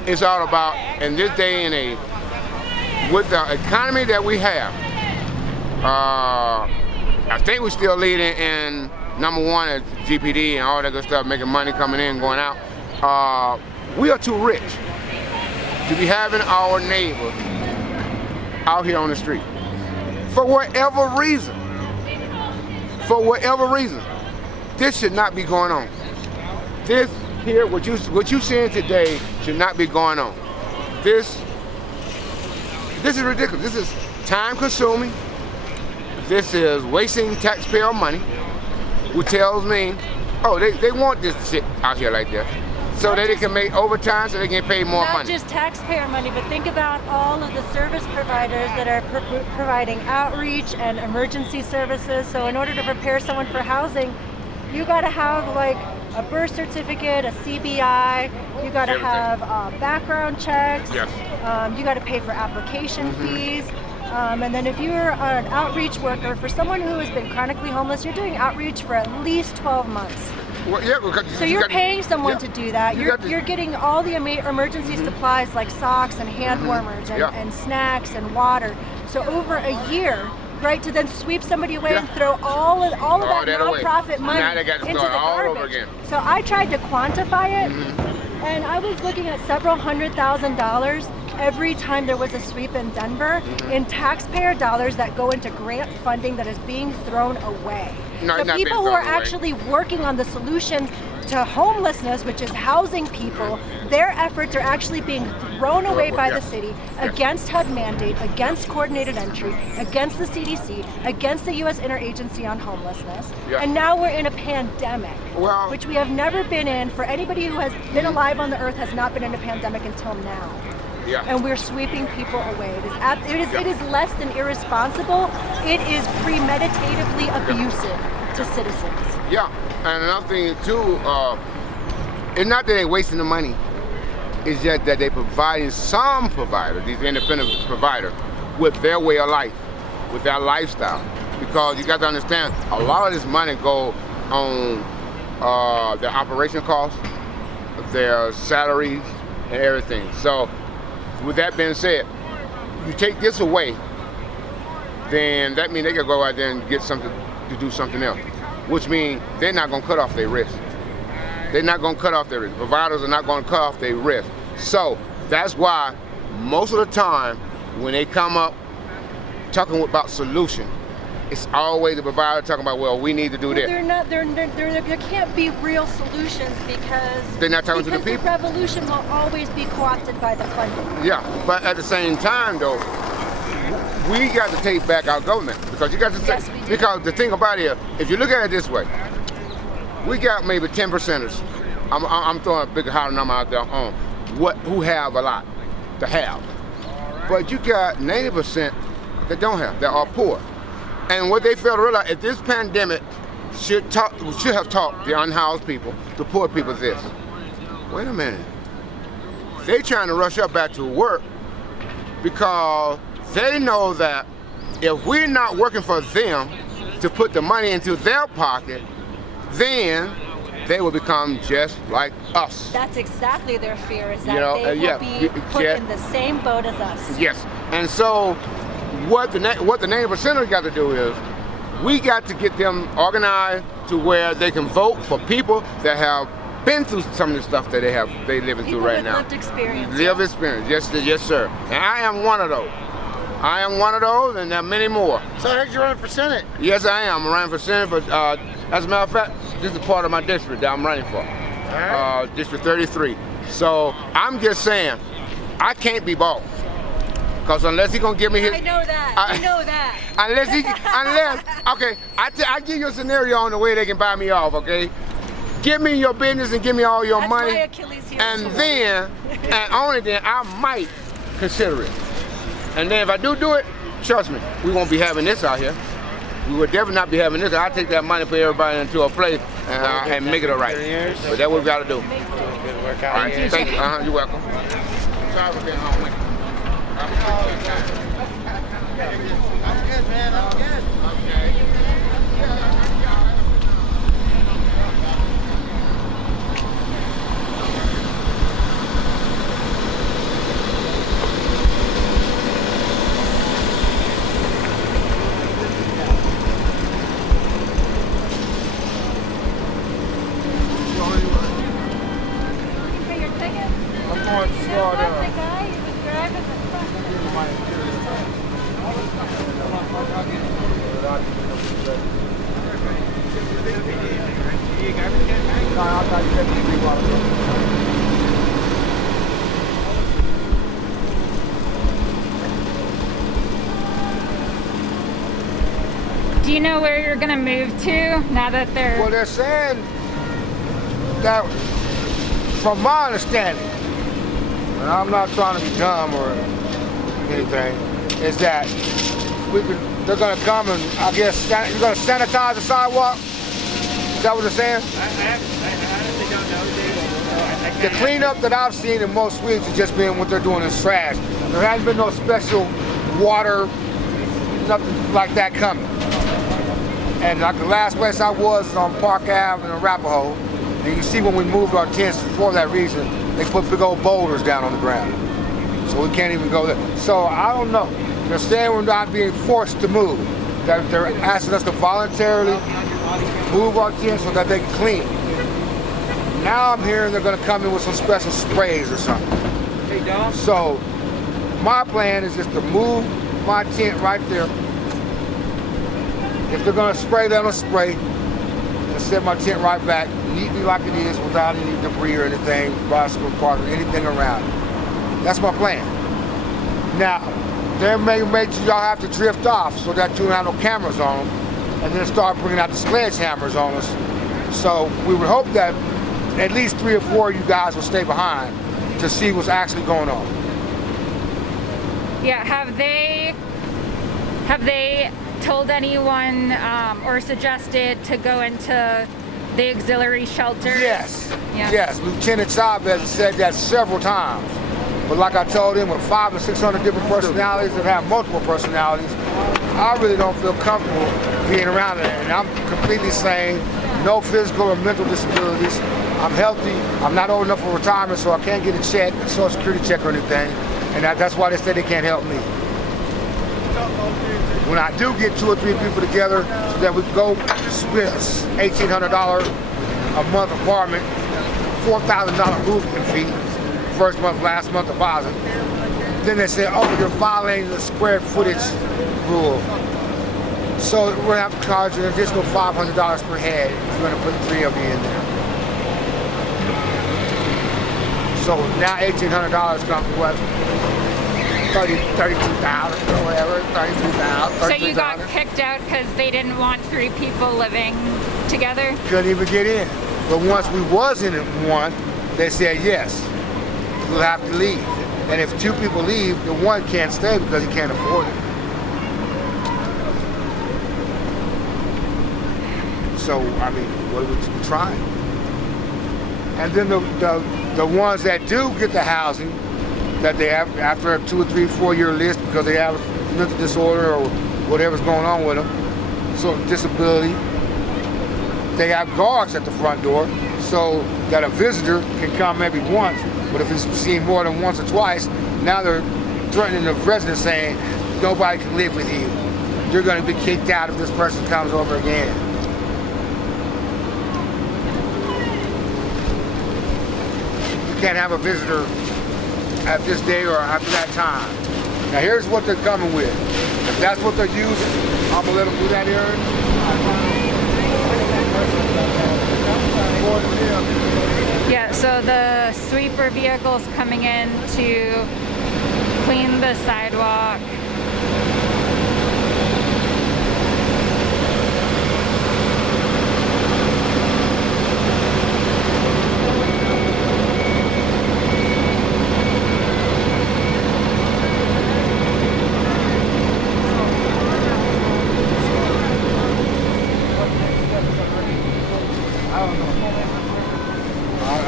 It's all about, in this day and age, with the economy that we have, I think we're still leading in #1 at GPD and all that good stuff, making money coming in, going out. We are too rich to be having our neighbors out here on the street. For whatever reason, this should not be going on. This here, what you seeing today should not be going on. This is ridiculous. This is time consuming. This is wasting taxpayer money, which tells me, oh, they want this shit out here like that. So that they can make overtime so they can pay more money. Not just taxpayer money, but think about all of the service providers that are providing outreach and emergency services. So in order to prepare someone for housing, you got to have like a birth certificate, a CBI, you got to have background checks, yes. You got to pay for application fees. And then if you're an outreach worker, for someone who has been chronically homeless, you're doing outreach for at least 12 months. Well, yeah, so you're paying someone to do that. You're getting all the emergency supplies like socks and hand warmers and snacks and water. So over a year, right, to then sweep somebody away and throw all of that nonprofit money into the garbage. Over again. So I tried to quantify it, and I was looking at several $100,000 every time there was a sweep in Denver in taxpayer dollars that go into grant funding that is being thrown away. No, so people who are actually working on the solution to homelessness, which is housing people, their efforts are actually being thrown away by the city against HUD mandate, against coordinated entry, against the CDC, against the U.S. Interagency on Homelessness. And now we're in a pandemic, which we have never been in. For anybody who has been alive on the earth has not been in a pandemic until now. And we're sweeping people away. It is less than irresponsible. It is premeditatively abusive to citizens. Yeah, and another thing too, it's not that they're wasting the money. It's just that they're providing some providers, these independent providers, with their way of life, with their lifestyle. Because you got to understand, a lot of this money go on their operation costs, their salaries, and everything. So, with that being said, you take this away, then that means they can go out there and get something to do something else, which means they're not going to cut off their risk. They're not going to cut off their risk. Providers are not going to cut off their risk. So that's why most of the time when they come up talking about solution, it's always the provider talking about, well, we need to do Well, this. there can't be real solutions because They're not talking to the people. The revolution will always be co-opted by the funding. Yeah, but at the same time, though, we got to take back our government because you got to say, because the thing about it, if you look at it this way, we got maybe 10%ers. I'm throwing a big higher number out there on who have a lot to have, but you got 90% that don't have, that are poor. And what they fail to realize, if this pandemic should have taught the unhoused people, the poor people this. Wait a minute. They trying to rush up back to work because they know that if we're not working for them to put the money into their pocket, then they will become just like us. That's exactly their fear, is that they yeah, will be put in the same boat as us. Yes, and so what the 90%ers got to do is we got to get them organized to where they can vote for people that have been through some of the stuff that they living through right now. Lived experience. Lived experience, yes sir. And I am one of those. I am one of those, and there are many more. So I heard you're running for Senate. Yes, I am. I'm running for Senate. As a matter of fact, this is part of my district that I'm running for, District 33. So I'm just saying, I can't be bought. Because unless he's going to give me his... I know that. You know that. Okay, I give you a scenario on the way they can buy me off, okay? Give me your business and give me all your money. That's my Achilles heel. And then, and only then, I might consider it. And then if I do it, trust me, we won't be having this out here. We would definitely not be having this. I'll take that money, put everybody into a place, and make it all right. But that's what we got to do. Good work out. All right, thank you. You're welcome. Sorry for being home with you. I'm good, man. I'm good. I'm going to start Do you know where you're gonna move to now that they're... Well, they're saying that, from my understanding, and I'm not trying to be dumb or anything, is that they're gonna come and, I guess, you're gonna sanitize the sidewalk? Is that what they're saying? I honestly don't know, Dave. The cleanup that I've seen in most weeks has just been what they're doing is trash. There hasn't been no special water, nothing like that coming. And like the last place I was on Park Ave in Arapahoe, and you see when we moved our tents for that reason, they put big old boulders down on the ground. So we can't even go there. So I don't know. They're saying we're not being forced to move. That they're asking us to voluntarily move our tents so that they can clean. Now I'm hearing they're gonna come in with some special sprays or something. Hey, Dom. So my plan is just to move my tent right there. If they're gonna spray, let them spray. And set my tent right back, neatly like it is, without any debris or anything, bicycle park or anything around it. That's my plan. Now, they may make y'all have to drift off so that you don't have no cameras on them, and then start bringing out the sledgehammers on us. So we would hope that at least 3 or 4 of you guys will stay behind to see what's actually going on. Yeah, have they told anyone or suggested to go into the auxiliary shelters? Yes. Yeah. Yes, Lieutenant Chavez has said that several times. But like I told him, with 500 to 600 different personalities that have multiple personalities, I really don't feel comfortable being around it. And I'm completely sane, no physical or mental disabilities. I'm healthy. I'm not old enough for retirement, so I can't get a check, a Social Security check or anything. And that's why they say they can't help me. When I do get 2 or 3 people together so that we can go split $1,800 a month apartment, $4,000 moving fee, first month, last month deposit. Then they say, oh, you're violating the square footage rule. So we're gonna have to charge an additional $500 per head if we're gonna put 3 of you in there. So now $1,800 comes to what? 32,000 or whatever, 33,000. So you got kicked out because they didn't want 3 people living together? Couldn't even get in. But once we was in one, they said yes, you'll have to leave. And if 2 people leave, the one can't stay because he can't afford it. So, I mean, what are we trying? And then the ones that do get the housing, that they have after a 2 or 3, 4 year list because they have mental disorder or whatever's going on with them, so disability, they have guards at the front door so that a visitor can come maybe once, but if it's seen more than once or twice, now they're threatening the residents saying, nobody can live with you. You're gonna be kicked out if this person comes over again. You can't have a visitor at this day or after that time. Now here's what they're coming with. If that's what they're using, I'm gonna let them do that here. Yeah, so the sweeper vehicle's coming in to clean the sidewalk.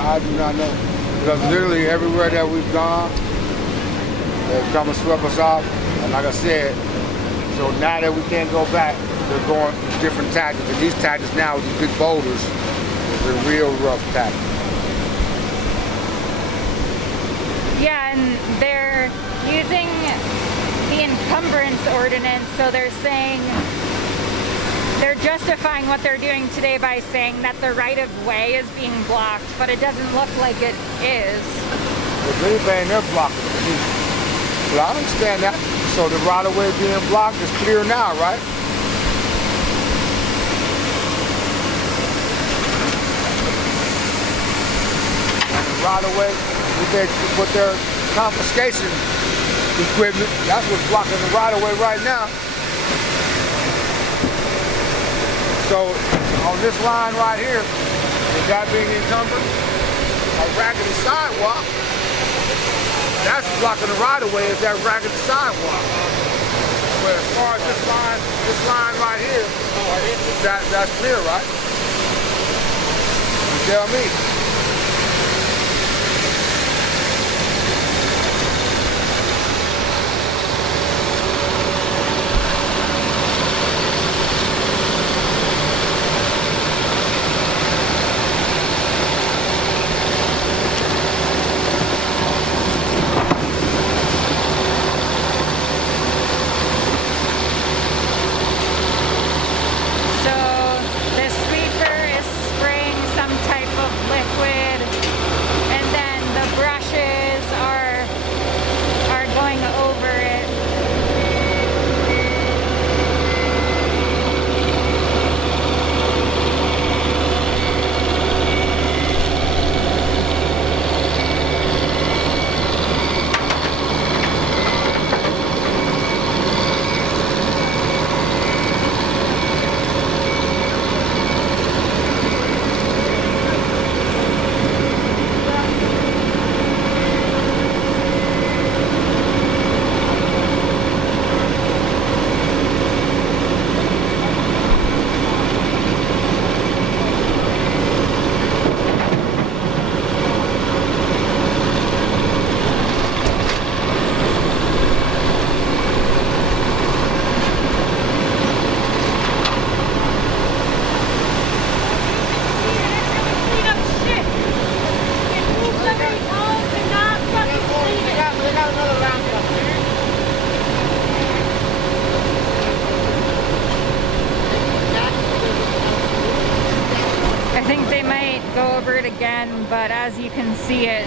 I do not know. Because literally everywhere that we've gone, they've come and swept us off. And like I said, so now that we can't go back, they're going with different tactics. And these tactics now with these big boulders, they're real rough tactics. Yeah, and they're using the encumbrance ordinance, so they're saying, they're justifying what they're doing today by saying that the right-of-way is being blocked, but it doesn't look like it is. If anything, they're blocking it. Well, I understand that. So the right-of-way being blocked is clear now, right? And the right-of-way, with their confiscation equipment, that's what's blocking the right-of-way right now. So on this line right here, with that being encumbered, a raggedy sidewalk, that's blocking the right-of-way is that raggedy sidewalk. But as far as this line right here, that's clear, right? You tell me. again, but as you can see, it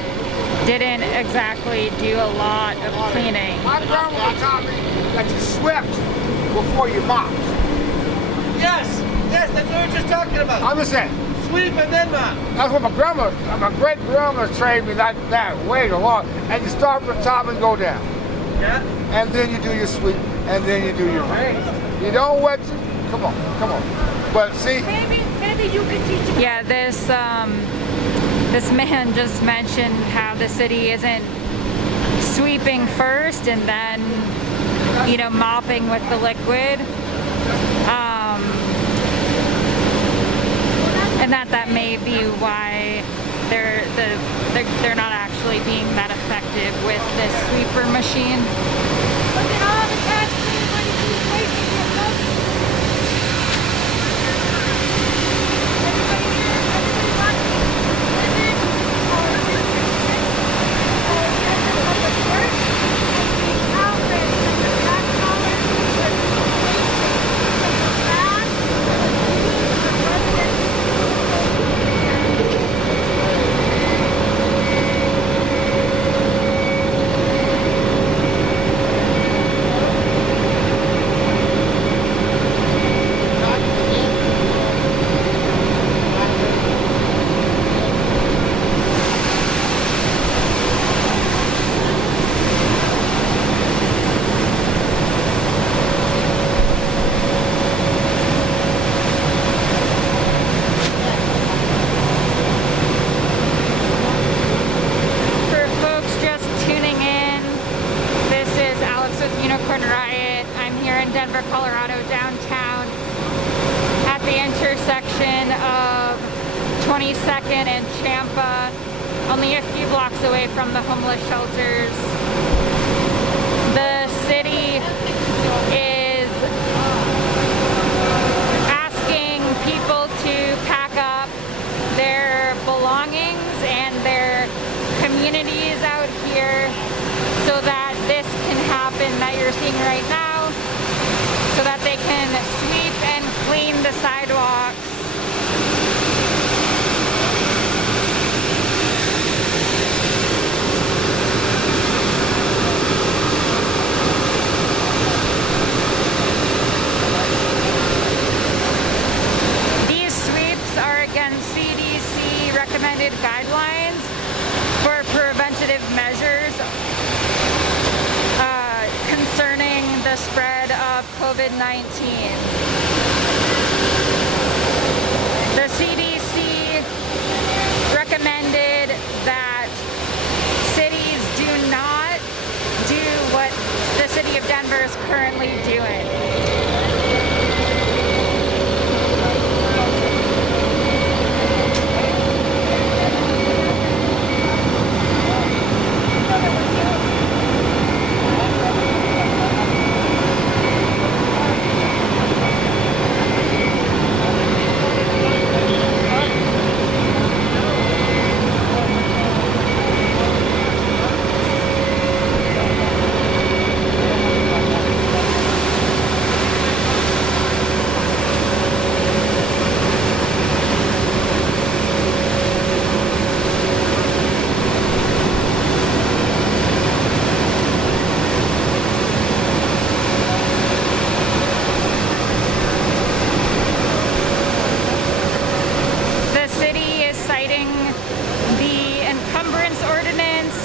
didn't exactly do a lot of cleaning. My grandma taught me that you swept before you mopped. Yes, that's what we were just talking about. I'm just saying. Sweep and then mop. That's what my great grandma trained me like that way along. And you start from the top and go down. Yeah. And then you do your sweep, and then you do your rain. You don't wet. Come on. But see. Maybe you could teach. Yeah, this man just mentioned how the city isn't sweeping first and then, mopping with the liquid. And that may be why they're not actually being that effective with this sweeper machine. Look at all the cats when he's waiting for Unicorn Riot. I'm here in Denver, Colorado, downtown, at the intersection of 22nd and Champa, only a few blocks away from the homeless shelters. The city is asking people to pack up their belongings and their communities out here so that this can happen that you're seeing right now, so that they can sweep and clean the sidewalks. These sweeps are against CDC recommended guidelines for preventative measures concerning the spread of COVID-19. The CDC recommended that cities do not do what the city of Denver is currently doing. Citing the encumbrance ordinance,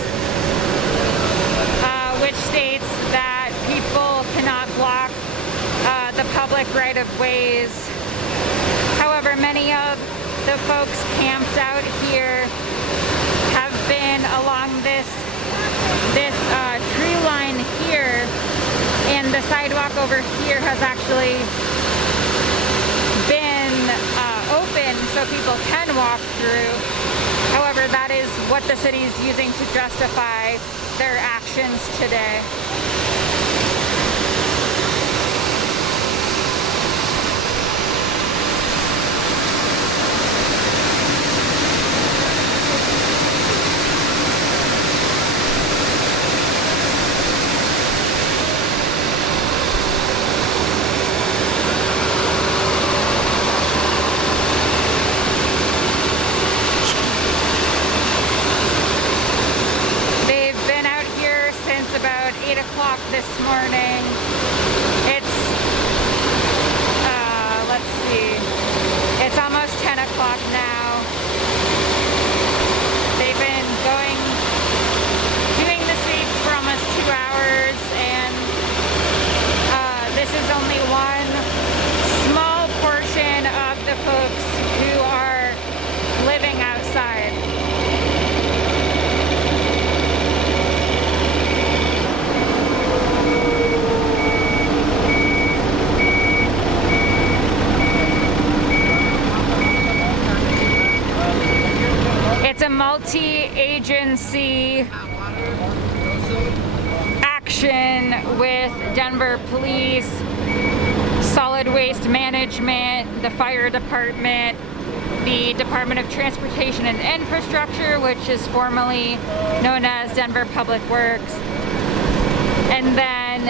which states that people cannot block the public right-of-ways. However, many of the folks camped out here have been along this tree line here, and the sidewalk over here has actually been open so people can walk through. However, that is what the city is using to justify their actions today. About 8 o'clock multi-agency action with Denver Police, Solid Waste Management, the Fire Department, the Department of Transportation and Infrastructure, which is formerly known as Denver Public Works, and then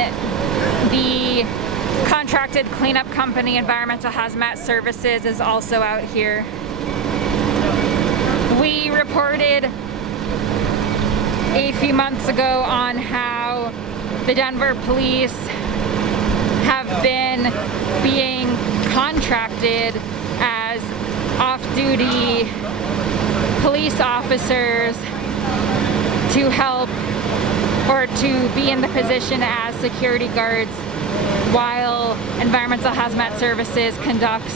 the contracted cleanup company Environmental Hazmat Services is also out here. We reported a few months ago on how the Denver police have been being contracted as off-duty police officers to help or to be in the position as security guards while Environmental Hazmat Services conducts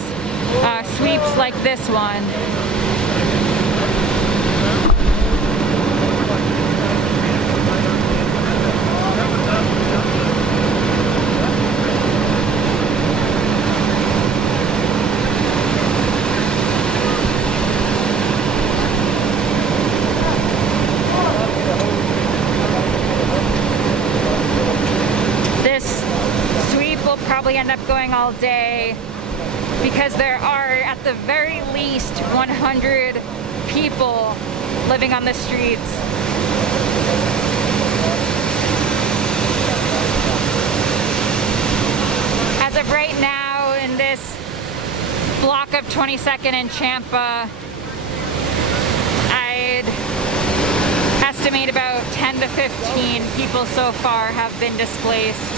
sweeps like this one. Probably end up going all day because there are at the very least 100 people living on the streets. As of right now, in this block of 22nd and Champa, I'd estimate about 10 to 15 people so far have been displaced.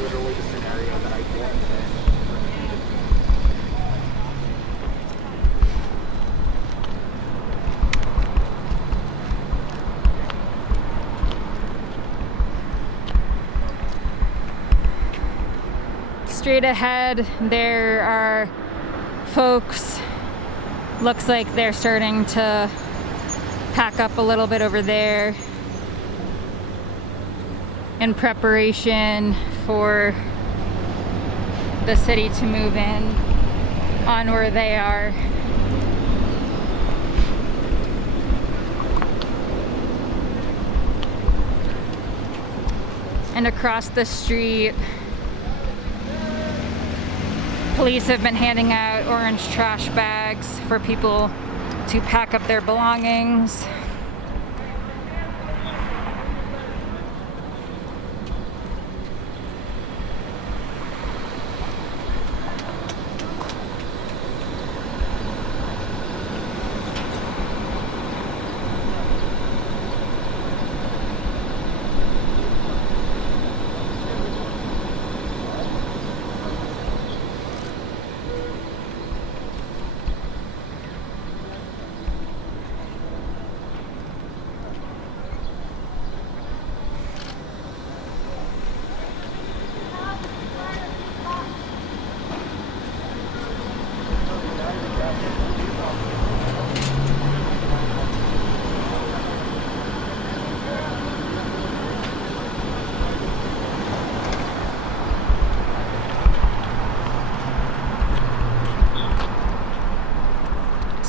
Literally the scenario that I get. Straight ahead, there are folks, looks like they're starting to pack up a little bit over there in preparation for the city to move in on where they are. And across the street, police have been handing out orange trash bags for people to pack up their belongings.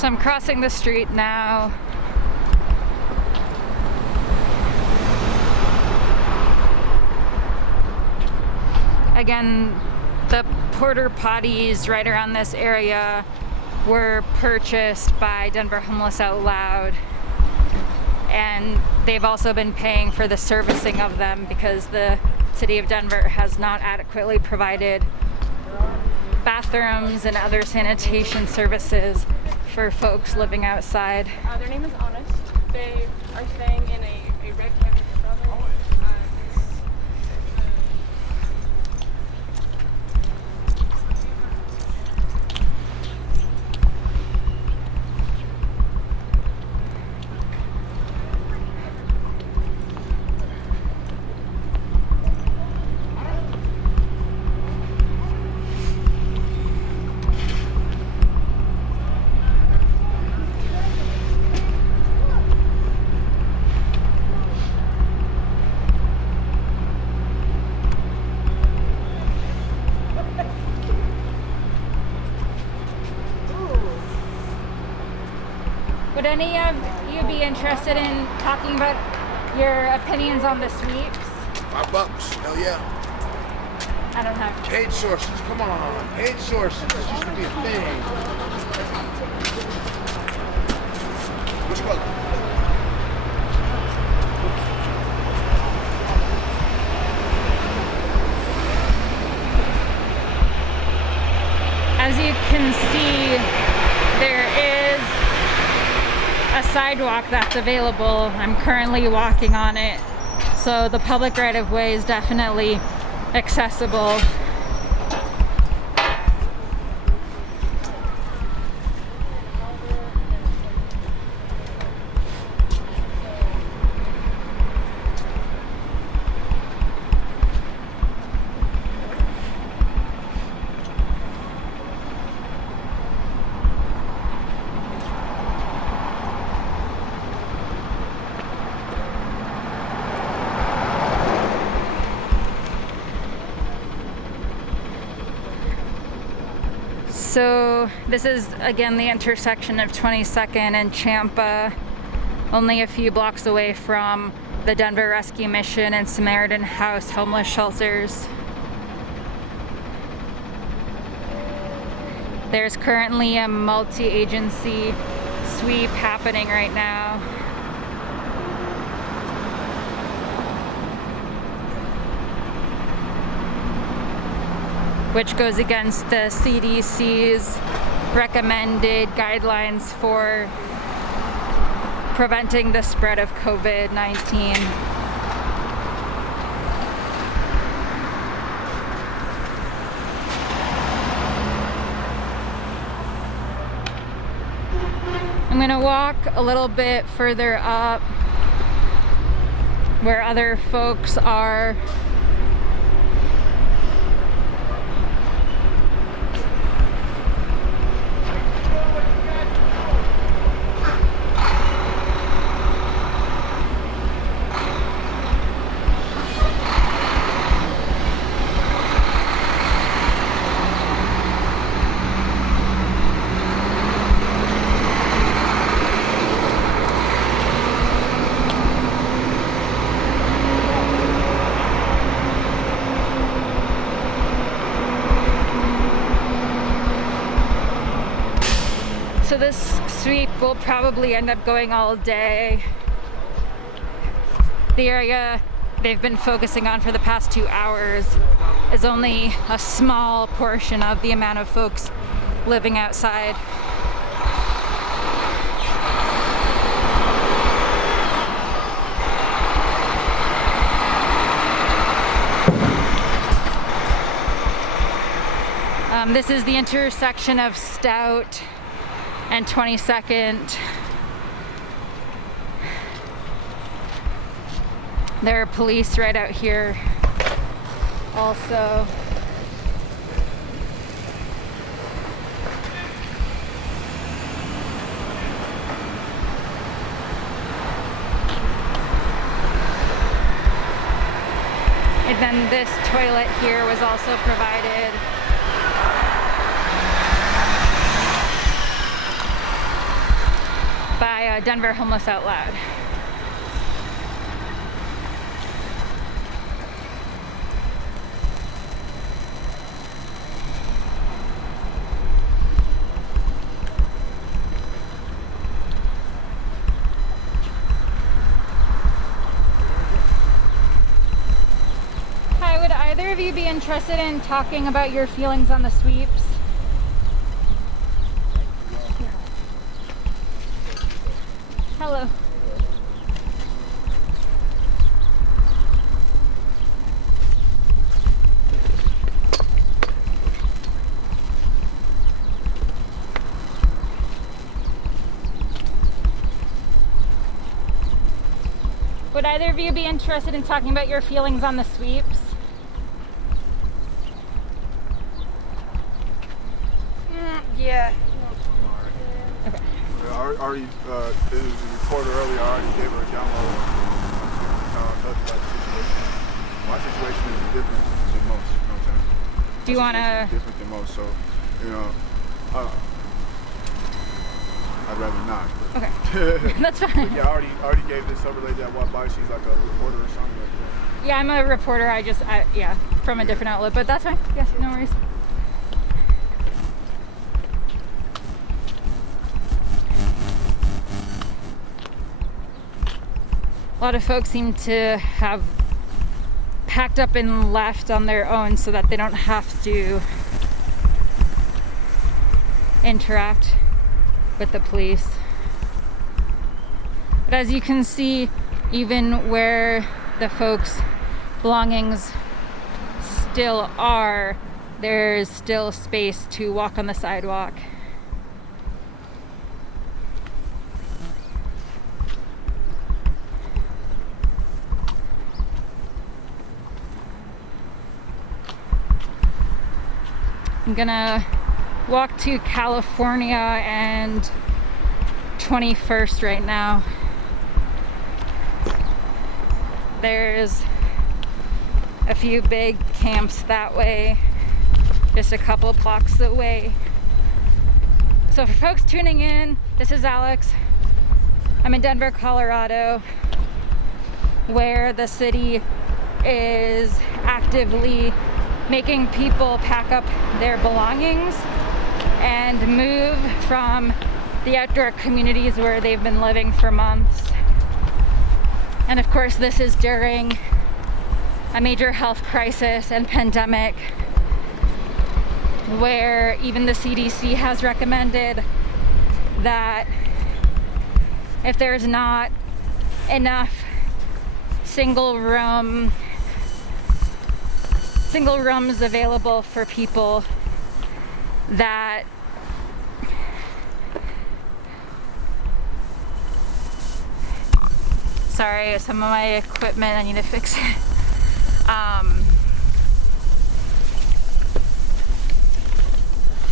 So I'm crossing the street now. Again, the porter potties right around this area were purchased by Denver Homeless Out Loud, and they've also been paying for the servicing of them because the city of Denver has not adequately provided bathrooms and other sanitation services for folks living outside. Their name is Honest. They are staying in a red cabin strawberry. Would any of you be interested in talking about your opinions on the sweeps? $5, hell yeah. I don't have Paid sources, come on. Paid sources, this used to be a thing. Which color? As you can see, there is a sidewalk that's available. I'm currently walking on it, so the public right-of-way is definitely accessible. So this is again the intersection of 22nd and Champa, only a few blocks away from the Denver Rescue Mission and Samaritan House homeless shelters. There's currently a multi-agency sweep happening right now. Which goes against the CDC's recommended guidelines for preventing the spread of COVID-19. I'm gonna walk a little bit further up where other folks are. So this sweep will probably end up going all day. The area they've been focusing on for the past 2 hours is only a small portion of the amount of folks living outside. This is the intersection of Stout and 22nd. There are police right out here also. And then this toilet here was also provided. Denver Homeless Out Loud. Hi, would either of you be interested in talking about your feelings on the sweeps? Hello. Would either of you be interested in talking about your feelings on the sweeps? Yeah. Okay. I already, it was a reporter earlier, I already gave her a download. About the situation. My situation is different than most, you know what I'm saying? Do you want to? Different than most, so, you know, I'd rather not. Okay. That's fine. Yeah, I already gave this other lady that walked by, she's like a reporter or something like that. Yeah, I'm a reporter, yeah, from a different outlet, but that's fine. Yes, no worries. A lot of folks seem to have packed up and left on their own so that they don't have to interact with the police. But as you can see, even where the folks' belongings still are, there's still space to walk on the sidewalk. I'm gonna walk to California and 21st right now. There's a few big camps that way, just a couple blocks away. So for folks tuning in, this is Alex. I'm in Denver, Colorado, where the city is actively making people pack up their belongings and move from the outdoor communities where they've been living for months. And of course, this is during a major health crisis and pandemic, where even the CDC has recommended that if there's not enough single rooms available for people, that sorry, some of my equipment, I need to fix it.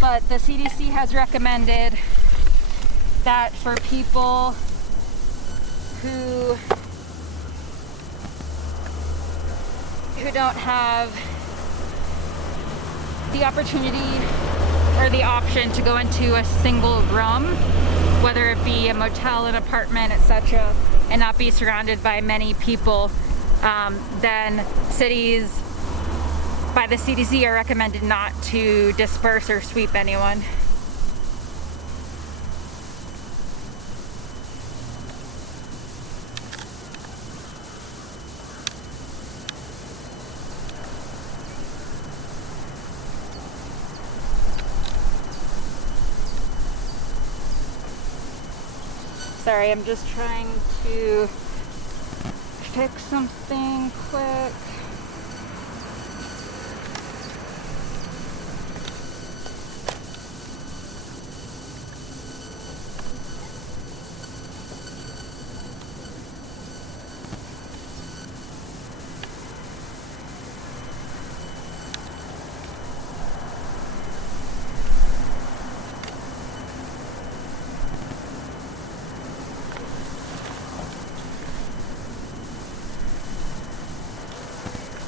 But the CDC has recommended that for people who don't have the opportunity or the option to go into a single room, whether it be a motel, an apartment, etc., and not be surrounded by many people, then cities by the CDC are recommended not to disperse or sweep anyone. Sorry, I'm just trying to fix something quick.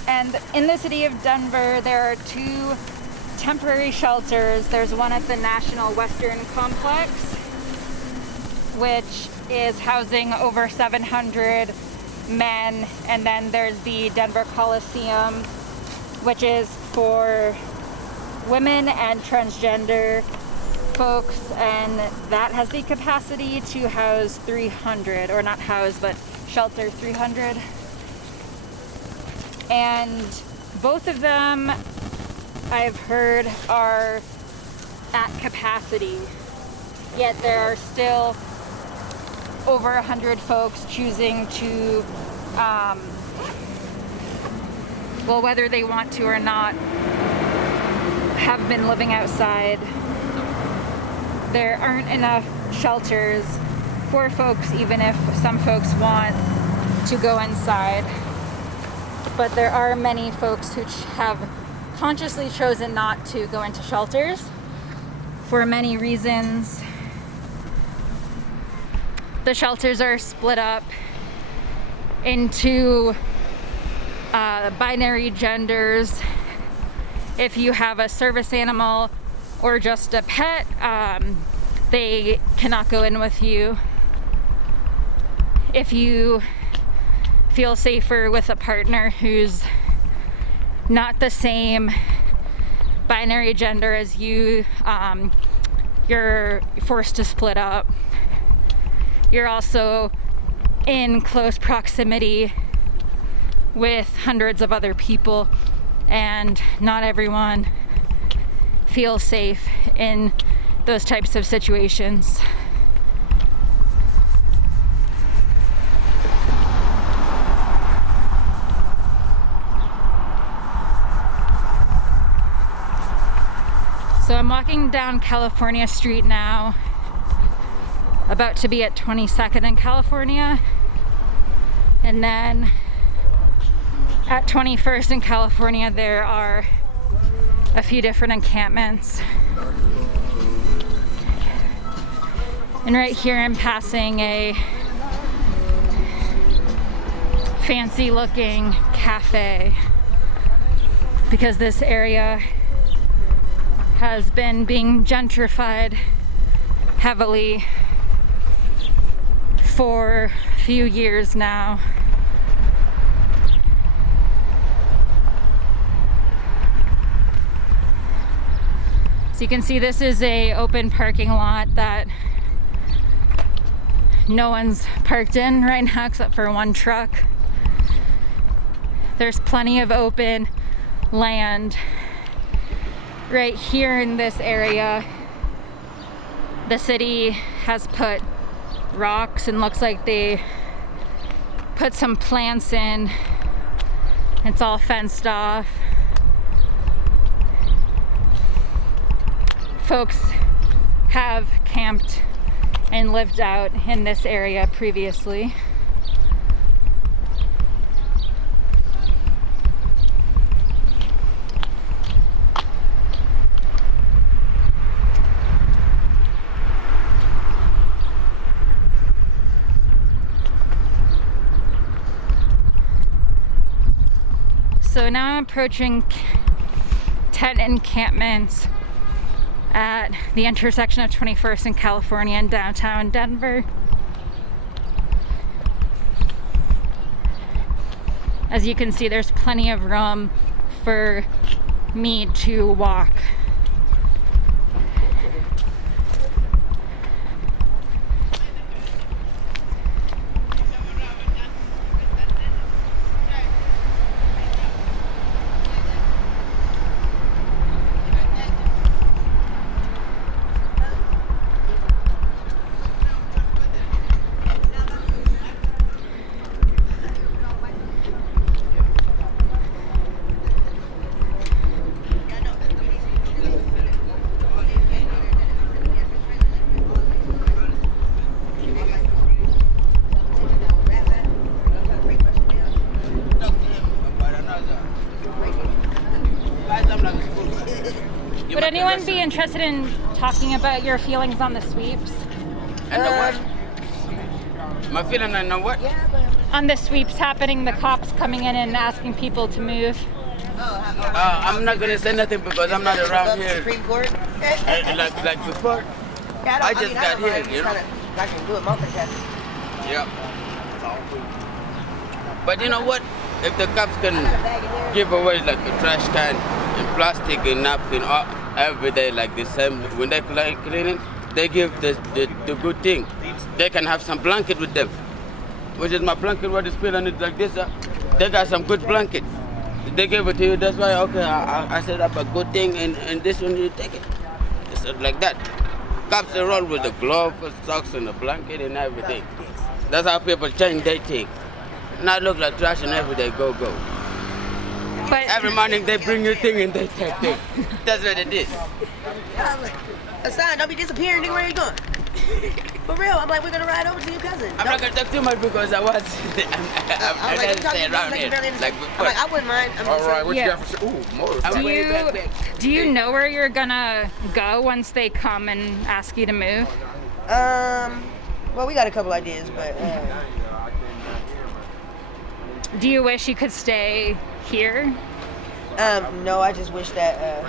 And in the city of Denver, there are two temporary shelters. There's one at the National Western Complex, which is housing over 700 men, and then there's the Denver Coliseum, which is for women and transgender folks, and that has the capacity to house 300, or not house, but shelter 300. And both of them, I've heard, are at capacity, yet there are still over 100 folks choosing to, well, whether they want to or not, have been living outside. There aren't enough shelters for folks, even if some folks want to go inside. But there are many folks who have consciously chosen not to go into shelters for many reasons. The shelters are split up into binary genders. If you have a service animal or just a pet, they cannot go in with you. If you feel safer with a partner who's not the same binary gender as you, you're forced to split up. You're also in close proximity with hundreds of other people, and not everyone feels safe in those types of situations. So I'm walking down California Street now, about to be at 22nd in California, and then at 21st in California there are a few different encampments. And right here I'm passing a fancy looking cafe, because this area has been being gentrified heavily for a few years now. So you can see this is a open parking lot that no one's parked in right now except for one truck. There's plenty of open land right here in this area. The city has put rocks and looks like they put some plants in. It's all fenced off. Folks have camped and lived out in this area previously. So now I'm approaching tent encampments at the intersection of 21st in California and downtown Denver. As you can see, there's plenty of room for me to walk. Would anyone be interested in talking about your feelings on the sweeps? And the what? My feeling on the what? On the sweeps happening, the cops coming in and asking people to move. I'm not gonna say nothing because I'm not around here. Supreme Court? Like before. Yeah, I just got here, you know. I can do it multitasking. Yep. But you know what? If the cops can give away like a trash can and plastic and napkin every day like the same, when they clean it, they give the good thing. They can have some blanket with them. Which is my blanket, what is put on it like this. They got some good blanket. They give it to you, that's why, okay, I set up a good thing and this one you take it. It's like that. Cops are all with the glove, socks and the blanket and everything. That's how people change their thing. Not look like trash and every day go. But every morning they bring your thing and they take it. That's what it is. Hassan, don't be disappearing, nigga. Where are you going? For real, I'm like, we're gonna ride over to your cousin. I'm not gonna talk too much because I was. I like, stay around here. Like I'm like, I wouldn't mind. All right, what you got for sure? Ooh, more. Do you know where you're gonna go once they come and ask you to move? Well, we got a couple ideas, but. Do you wish you could stay here? No, I just wish that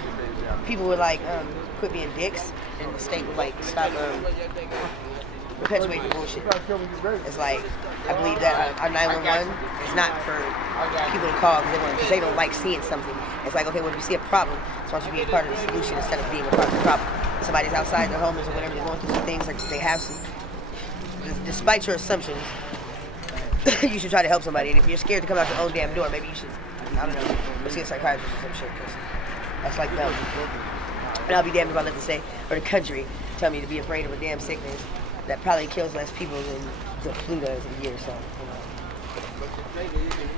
people would like quit being dicks and the state would like stop perpetuating bullshit. It's like I believe that our 911 is not for people to call because they don't like seeing something. It's like, okay, well, if you see a problem, so why don't you be a part of the solution instead of being a part of the problem? If somebody's outside, they're homeless or whatever, they're going through some things, like they have some. Despite your assumptions, you should try to help somebody. And if you're scared to come out your own damn door, maybe you should, I don't know, go see a psychiatrist or some shit, because that's like dumb. And I'll be damned if I let the state or the country tell me to be afraid of a damn sickness that probably kills less people than the flu does a year or so.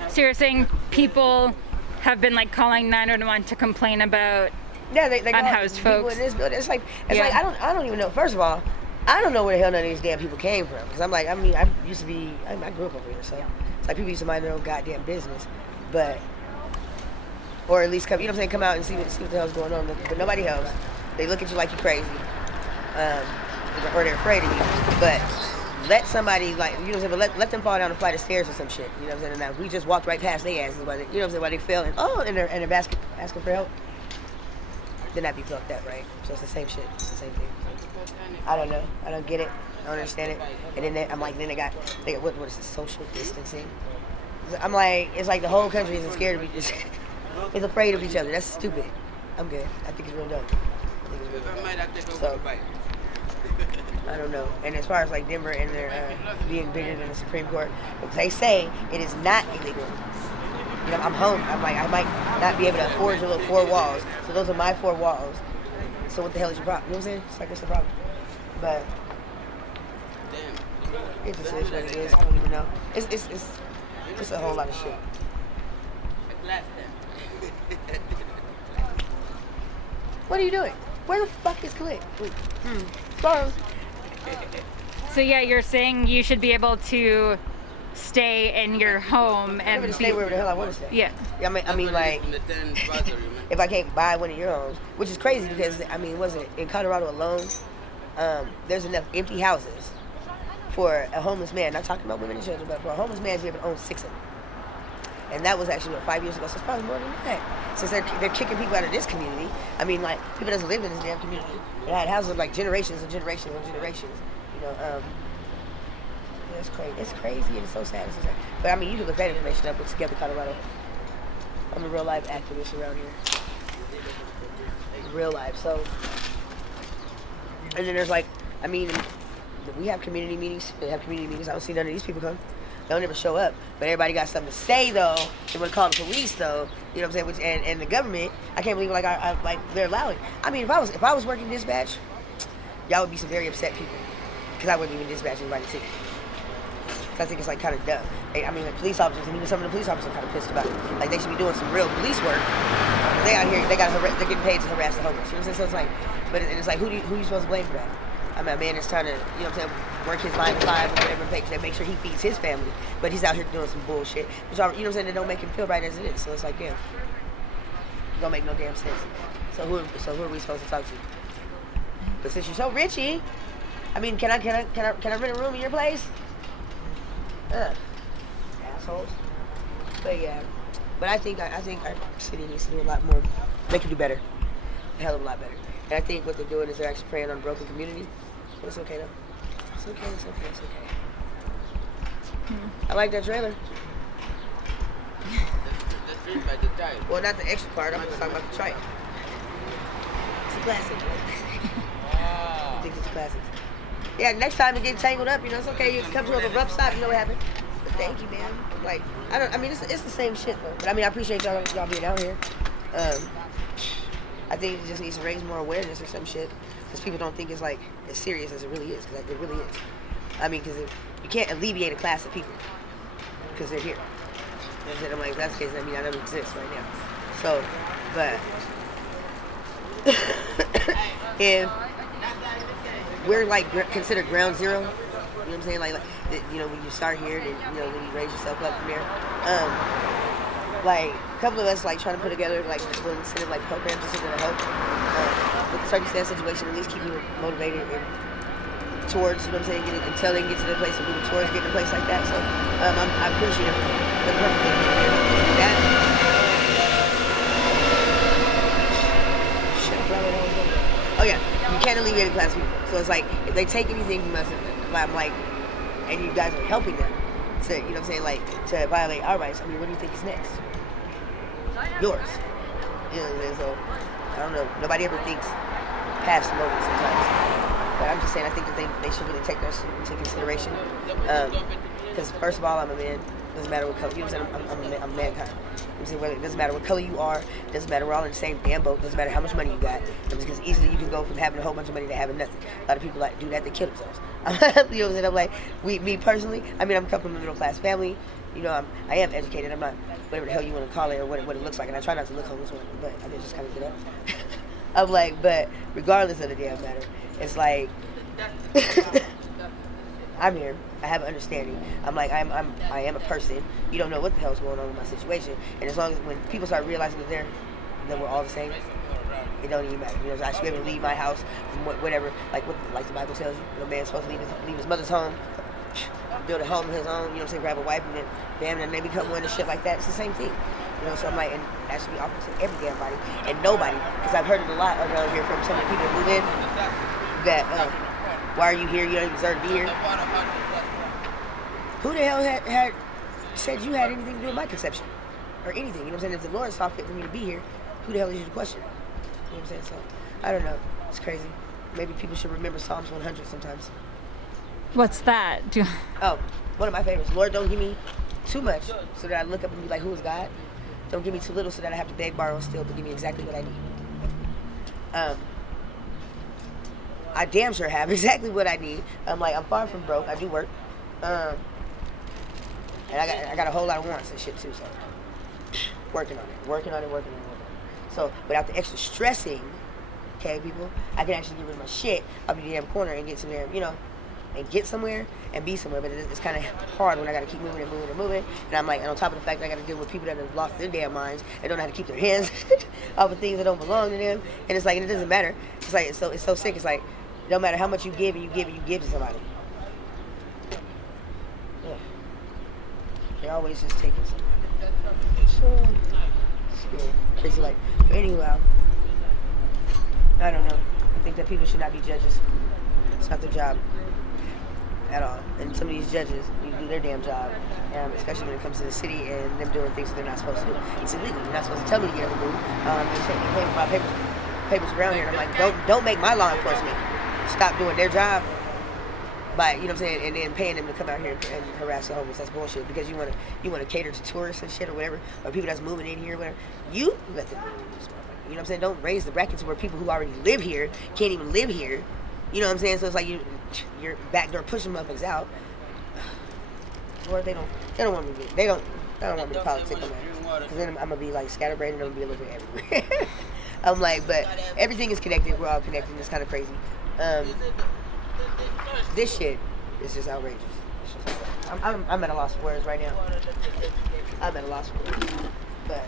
So you're saying people have been like calling 911 to complain about they unhoused folks? In this building. It's like I don't even know. First of all, I don't know where the hell none of these damn people came from. Because I grew up over here, so it's like people used to mind their own goddamn business. But, or at least come, come out and see what the hell's going on. But nobody helps. They look at you like you're crazy. Or they're afraid of you. But let somebody, but let them fall down a flight of stairs or some shit. You know what I'm saying? And now we just walked right past their asses, while they fell and they're asking for help. Then I'd be fucked up, right? So it's the same shit. It's the same thing. I don't know. I don't get it. I don't understand it. And then they got what is this, social distancing? I'm like, it's like the whole country isn't scared of each other. It's afraid of each other. That's stupid. I'm good. I think it's real dumb. So, I don't know. And as far as like Denver and their being bigger than the Supreme Court, they say it is not illegal. You know, I'm home. I'm like, I might not be able to afford your little 4 walls. So those are my 4 walls. So what the hell is your problem? You know what I'm saying? It's like, what's the problem? But it just is what it is. I don't even know. It's just a whole lot of shit. What are you doing? Where the fuck is Click? Sorry. So yeah, you're saying you should be able to stay in your home and to stay wherever the hell I want to stay. Yeah. I mean, like, if I can't buy one of your homes, which is crazy because was it in Colorado alone? There's enough empty houses for a homeless man. Not talking about women and children, but for a homeless man to be able to own 6 of them. And that was actually 5 years ago, so it's probably more than that. Since they're kicking people out of this community. I mean, like, people doesn't live in this damn community. They had houses of like generations and generations and generations. You know, it's crazy. It's crazy and it's so sad. It's so sad. But I mean, you can look that information up with Together Colorado. I'm a real life activist around here. Real life. So, and then there's like, I mean, we have community meetings. They have community meetings. I don't see none of these people come. They don't ever show up. But everybody got something to say though. They want to call the police though. You know what I'm saying? And the government, I can't believe like they're allowing. I mean, if I was working dispatch, y'all would be some very upset people. Because I wouldn't even dispatch anybody to. I think it's like kind of dumb. I mean, like police officers, and even some of the police officers are kind of pissed about it. Like they should be doing some real police work. They out here, they're getting paid to harass the homeless. You know what I'm saying? So it's like, but it's like, who you supposed to blame for that? I mean, a man is trying to, you know what I'm saying, work his 9 to 5 or whatever, make sure he feeds his family. But he's out here doing some bullshit, which you know what I'm saying, that don't make him feel right as it is. So it's like, yeah, it don't make no damn sense. So who are we supposed to talk to? But since you're so richy, I mean, can I rent a room in your place? Assholes. But yeah, but I think our city needs to do a lot more. They can do better, a hell of a lot better. And I think what they're doing is they're actually preying on a broken community. But it's okay though. It's okay. I like that trailer. Well, not the extra part. I'm just talking about the trike. It's a classic. I think it's a classic. Yeah, next time it gets tangled up, you know, it's okay. You come to a rough stop, you know what happened. But thank you, man. Like, I mean, it's the same shit, though. But I mean, I appreciate y'all being out here. I think it just needs to raise more awareness or some shit. Because people don't think it's like as serious as it really is. Because like, it really is. I mean, because you can't alleviate a class of people. Because they're here. You know what I'm saying? I'm like, if that's the case, I mean, I don't exist right now. So, but if we're like considered ground zero, you know what I'm saying? Like you know, when you start here, then you know, when you raise yourself up from there. Like a couple of us like trying to put together like little incentive like programs just to help with the circumstance situation, at least keep you motivated and towards, you know what I'm saying, until they can get to the place and moving towards getting a place like that. So I'm appreciative of the purpose of that. Oh yeah, you can't alleviate a class of people. So it's like if they take anything from us, I'm like, and you guys are helping them to, you know what I'm saying, like to violate our rights. I mean, what do you think is next? Yours. You know what I'm saying? So I don't know. Nobody ever thinks past the moment sometimes. But I'm just saying, I think that they should really take that into consideration. Because first of all, I'm a man. Doesn't matter what color. You know what I'm saying? I'm mankind. I'm saying, whether it doesn't matter what color you are. Doesn't matter. We're all in the same damn boat. Doesn't matter how much money you got. Because easily you can go from having a whole bunch of money to having nothing. A lot of people like do that. They kill themselves. You know what I'm saying? I'm like, me personally. I mean, I'm coming from a middle class family. You know, I am educated. I'm not whatever the hell you want to call it or what it looks like. And I try not to look homeless, but I did just kind of get up. I'm like, but regardless of the damn matter, it's like I'm here. I have an understanding. I'm like, I am a person. You don't know what the hell's going on with my situation. And as long as when people start realizing that we're all the same, it don't even matter. You know, I should be able to leave my house from whatever, like the Bible tells you. A man's supposed to leave his mother's home, build a home of his own. You know what I'm saying? Grab a wife and then bam, and then they become one and shit like that. It's the same thing. You know, so I'm like, and that should be offered to every damn body and nobody, because I've heard it a lot around here from some of the people that move in that, why are you here? You don't deserve to be here. Who the hell had said you had anything to do with my conception or anything? You know what I'm saying? If the Lord saw fit for me to be here, who the hell is you to question? You know what I'm saying? So I don't know. It's crazy. Maybe people should remember Psalms 100 sometimes. What's that? Oh, one of my favorites. Lord, don't give me too much so that I look up and be like, who is God? Don't give me too little so that I have to beg, borrow, and steal, but give me exactly what I need. I damn sure have exactly what I need. I'm far from broke. I do work. And I got a whole lot of wants and shit too, so working on it. So without the extra stressing, okay, people, I can actually get rid of my shit up in the damn corner and get somewhere, you know, and get somewhere and be somewhere. But it's kind of hard when I got to keep moving. And I'm like, and on top of the fact that I got to deal with people that have lost their damn minds and don't know how to keep their hands off of things that don't belong to them. And it's like, and it doesn't matter. It's like, it's so sick. It's like, no matter how much you give and you give to somebody. Yeah. They're always just taking something. It's crazy, like, but anyhow, I don't know. I think that people should not be judges. It's not their job at all. And some of these judges need to do their damn job, especially when it comes to the city and them doing things that they're not supposed to do. It's illegal. You're not supposed to tell me to get everything. They say you pay my papers around here, and I'm like, don't make my law enforcement stop doing their job by, you know what I'm saying, and then paying them to come out here and harass the homeless. That's bullshit, because you want to cater to tourists and shit or whatever, or people that's moving in here or whatever. You let them move in this motherfucker. You know what I'm saying? Don't raise the brackets where people who already live here can't even live here. You know what I'm saying? So it's like you're backdoor pushing motherfuckers out. Or they don't want me to they don't want me to politic on that. Because then I'm gonna be like scatterbrained and I'm gonna be a little bit everywhere. I'm like, but everything is connected. We're all connected. It's kind of crazy. This shit is just outrageous. I'm at a loss for words right now. I'm at a loss for words. But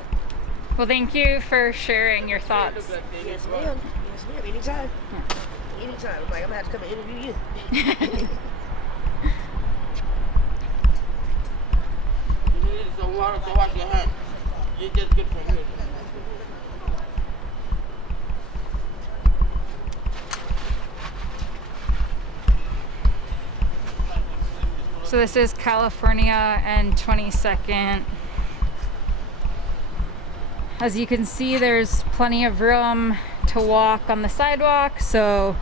well, thank you for sharing your thoughts. Yes, ma'am. Anytime. Anytime. I'm like, I'm gonna have to come and interview you. You need some water to wash your hands. You just get from here. So this is California and 22nd. As you can see, there's plenty of room to walk on the sidewalk, so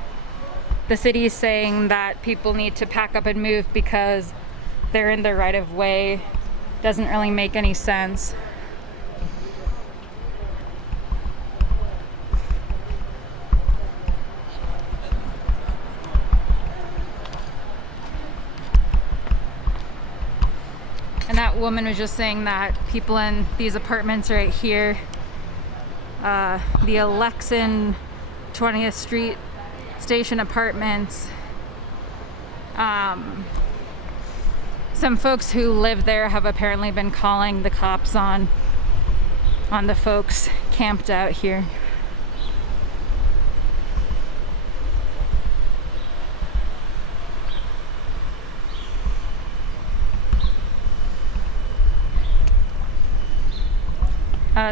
the city is saying that people need to pack up and move because they're in the right of way. Doesn't really make any sense. And that woman was just saying that people in these apartments right here, the Alexan 20th Street Station apartments, some folks who live there have apparently been calling the cops on the folks camped out here.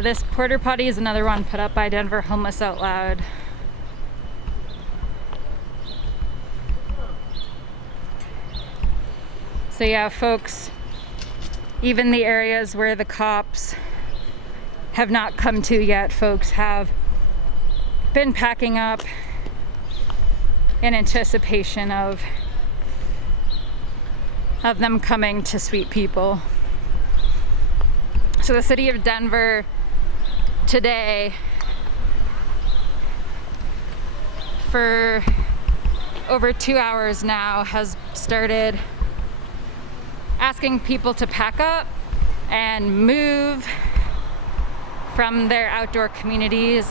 This porta potty is another one put up by Denver Homeless Out Loud. So yeah, folks, even the areas where the cops have not come to yet, folks have been packing up in anticipation of them coming to sweep people. So the city of Denver today, for over 2 hours now, has started asking people to pack up and move from their outdoor communities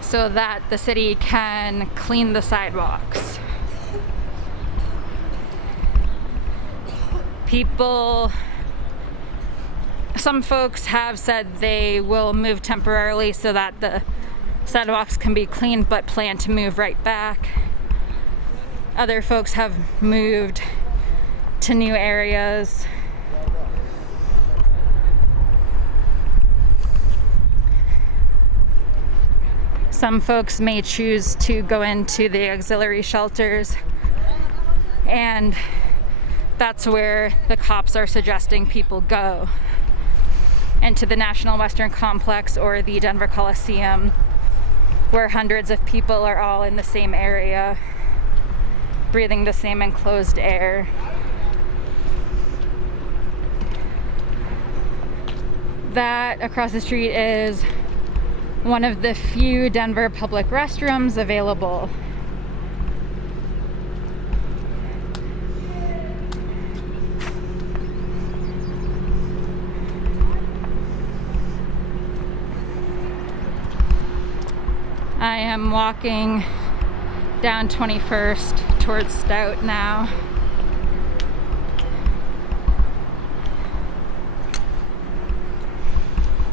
so that the city can clean the sidewalks. Some folks have said they will move temporarily so that the sidewalks can be cleaned, but plan to move right back. Other folks have moved to new areas. Some folks may choose to go into the auxiliary shelters, and that's where the cops are suggesting people go, into the National Western Complex or the Denver Coliseum, where hundreds of people are all in the same area, breathing the same enclosed air. That across the street is one of the few Denver public restrooms available. I am walking down 21st towards Stout now.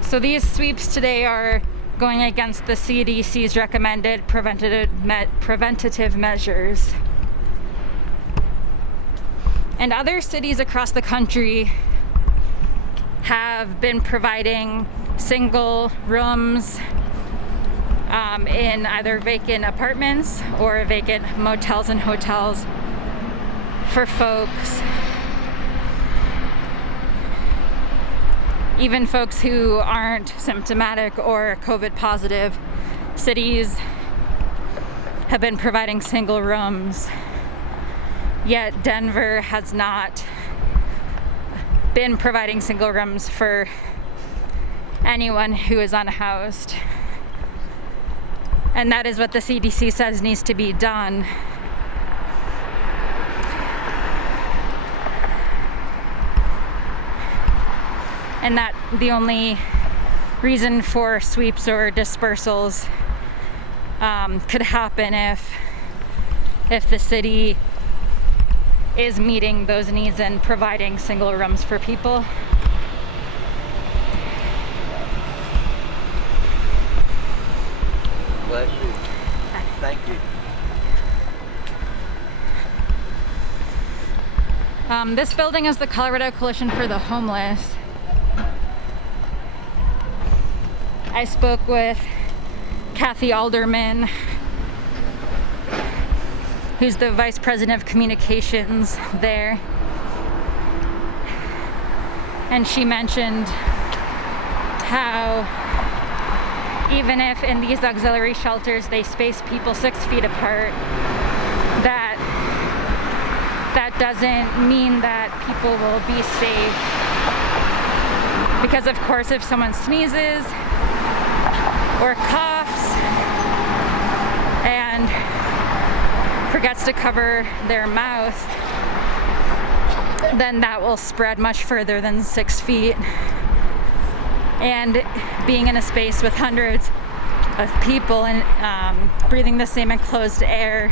So these sweeps today are going against the CDC's recommended preventative measures. And other cities across the country have been providing single rooms in either vacant apartments or vacant motels and hotels for folks. Even folks who aren't symptomatic or COVID positive, cities have been providing single rooms. Yet Denver has not been providing single rooms for anyone who is unhoused. And that is what the CDC says needs to be done. And that the only reason for sweeps or dispersals could happen if the city is meeting those needs and providing single rooms for people. Bless you. Thank you. This building is the Colorado Coalition for the Homeless. I spoke with Kathy Alderman, who's the vice president of communications there. And she mentioned how even if in these auxiliary shelters they space people 6 feet apart, that doesn't mean that people will be safe. Because of course if someone sneezes or coughs and forgets to cover their mouth, then that will spread much further than 6 feet. And being in a space with hundreds of people and breathing the same enclosed air,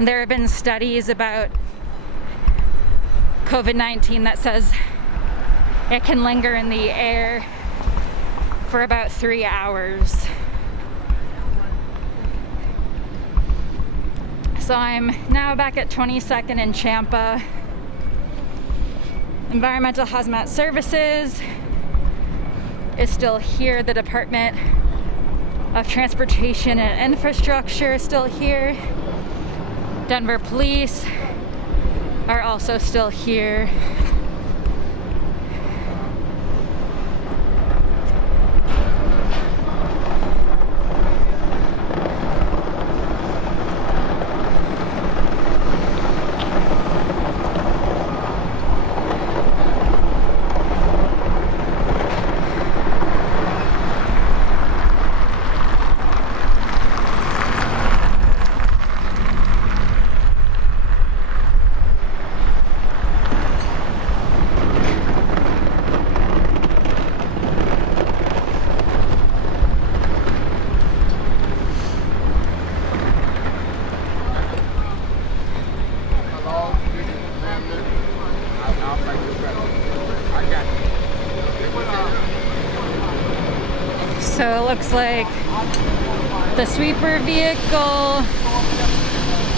there have been studies about COVID-19 that says it can linger in the air for about 3 hours. So I'm now back at 22nd and Champa. Environmental Hazmat Services is still here. The Department of Transportation and Infrastructure is still here. Denver Police are also still here. So it looks like the sweeper vehicle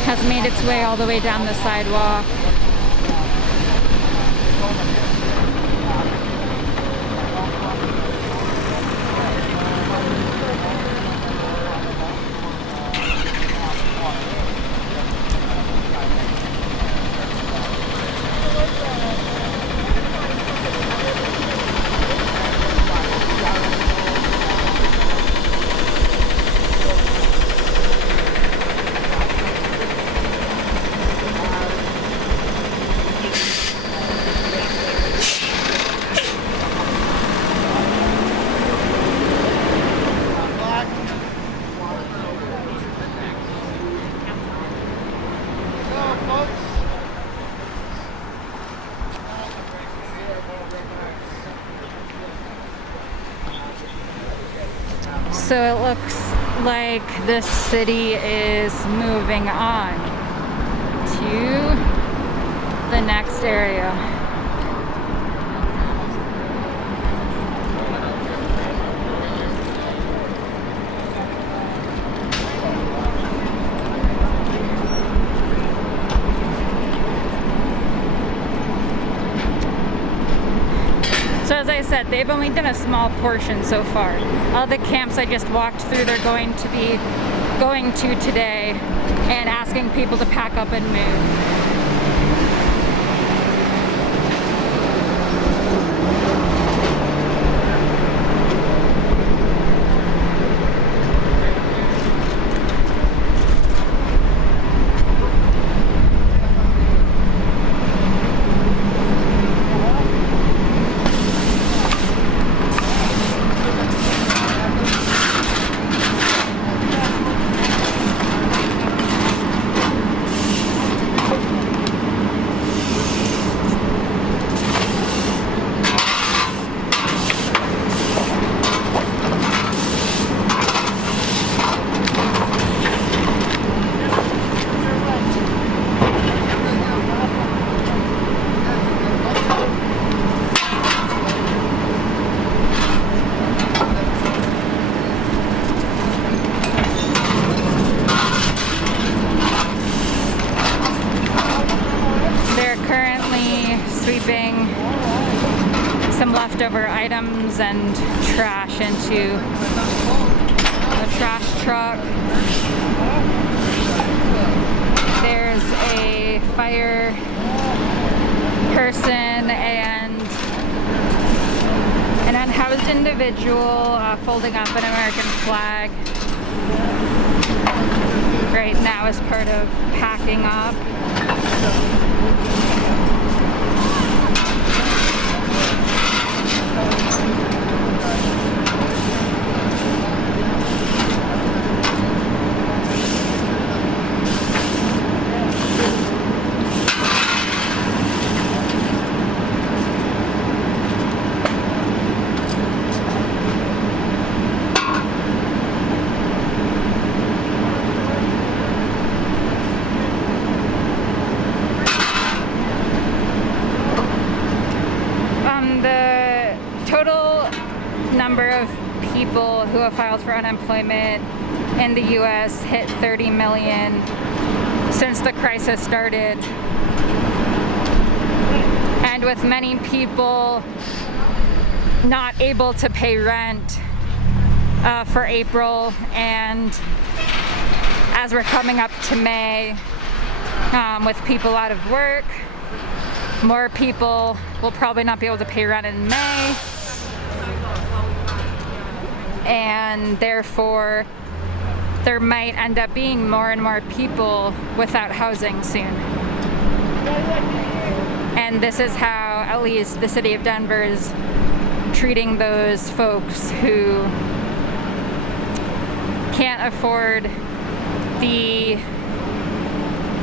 has made its way all the way down the sidewalk. So it looks like this city is moving on to the next area. So as I said, they've only done a small portion so far. All the camps I just walked through, they're going to be going to today and asking people to pack up and move. Some leftover items and trash into the trash truck. There's a fire person and an unhoused individual folding up an American flag right now as part of packing up. Number of people who have filed for unemployment in the US hit 30 million since the crisis started. And with many people not able to pay rent for April, and as we're coming up to May, with people out of work, more people will probably not be able to pay rent in May. And therefore, there might end up being more and more people without housing soon. And this is how, at least, the city of Denver is treating those folks who can't afford the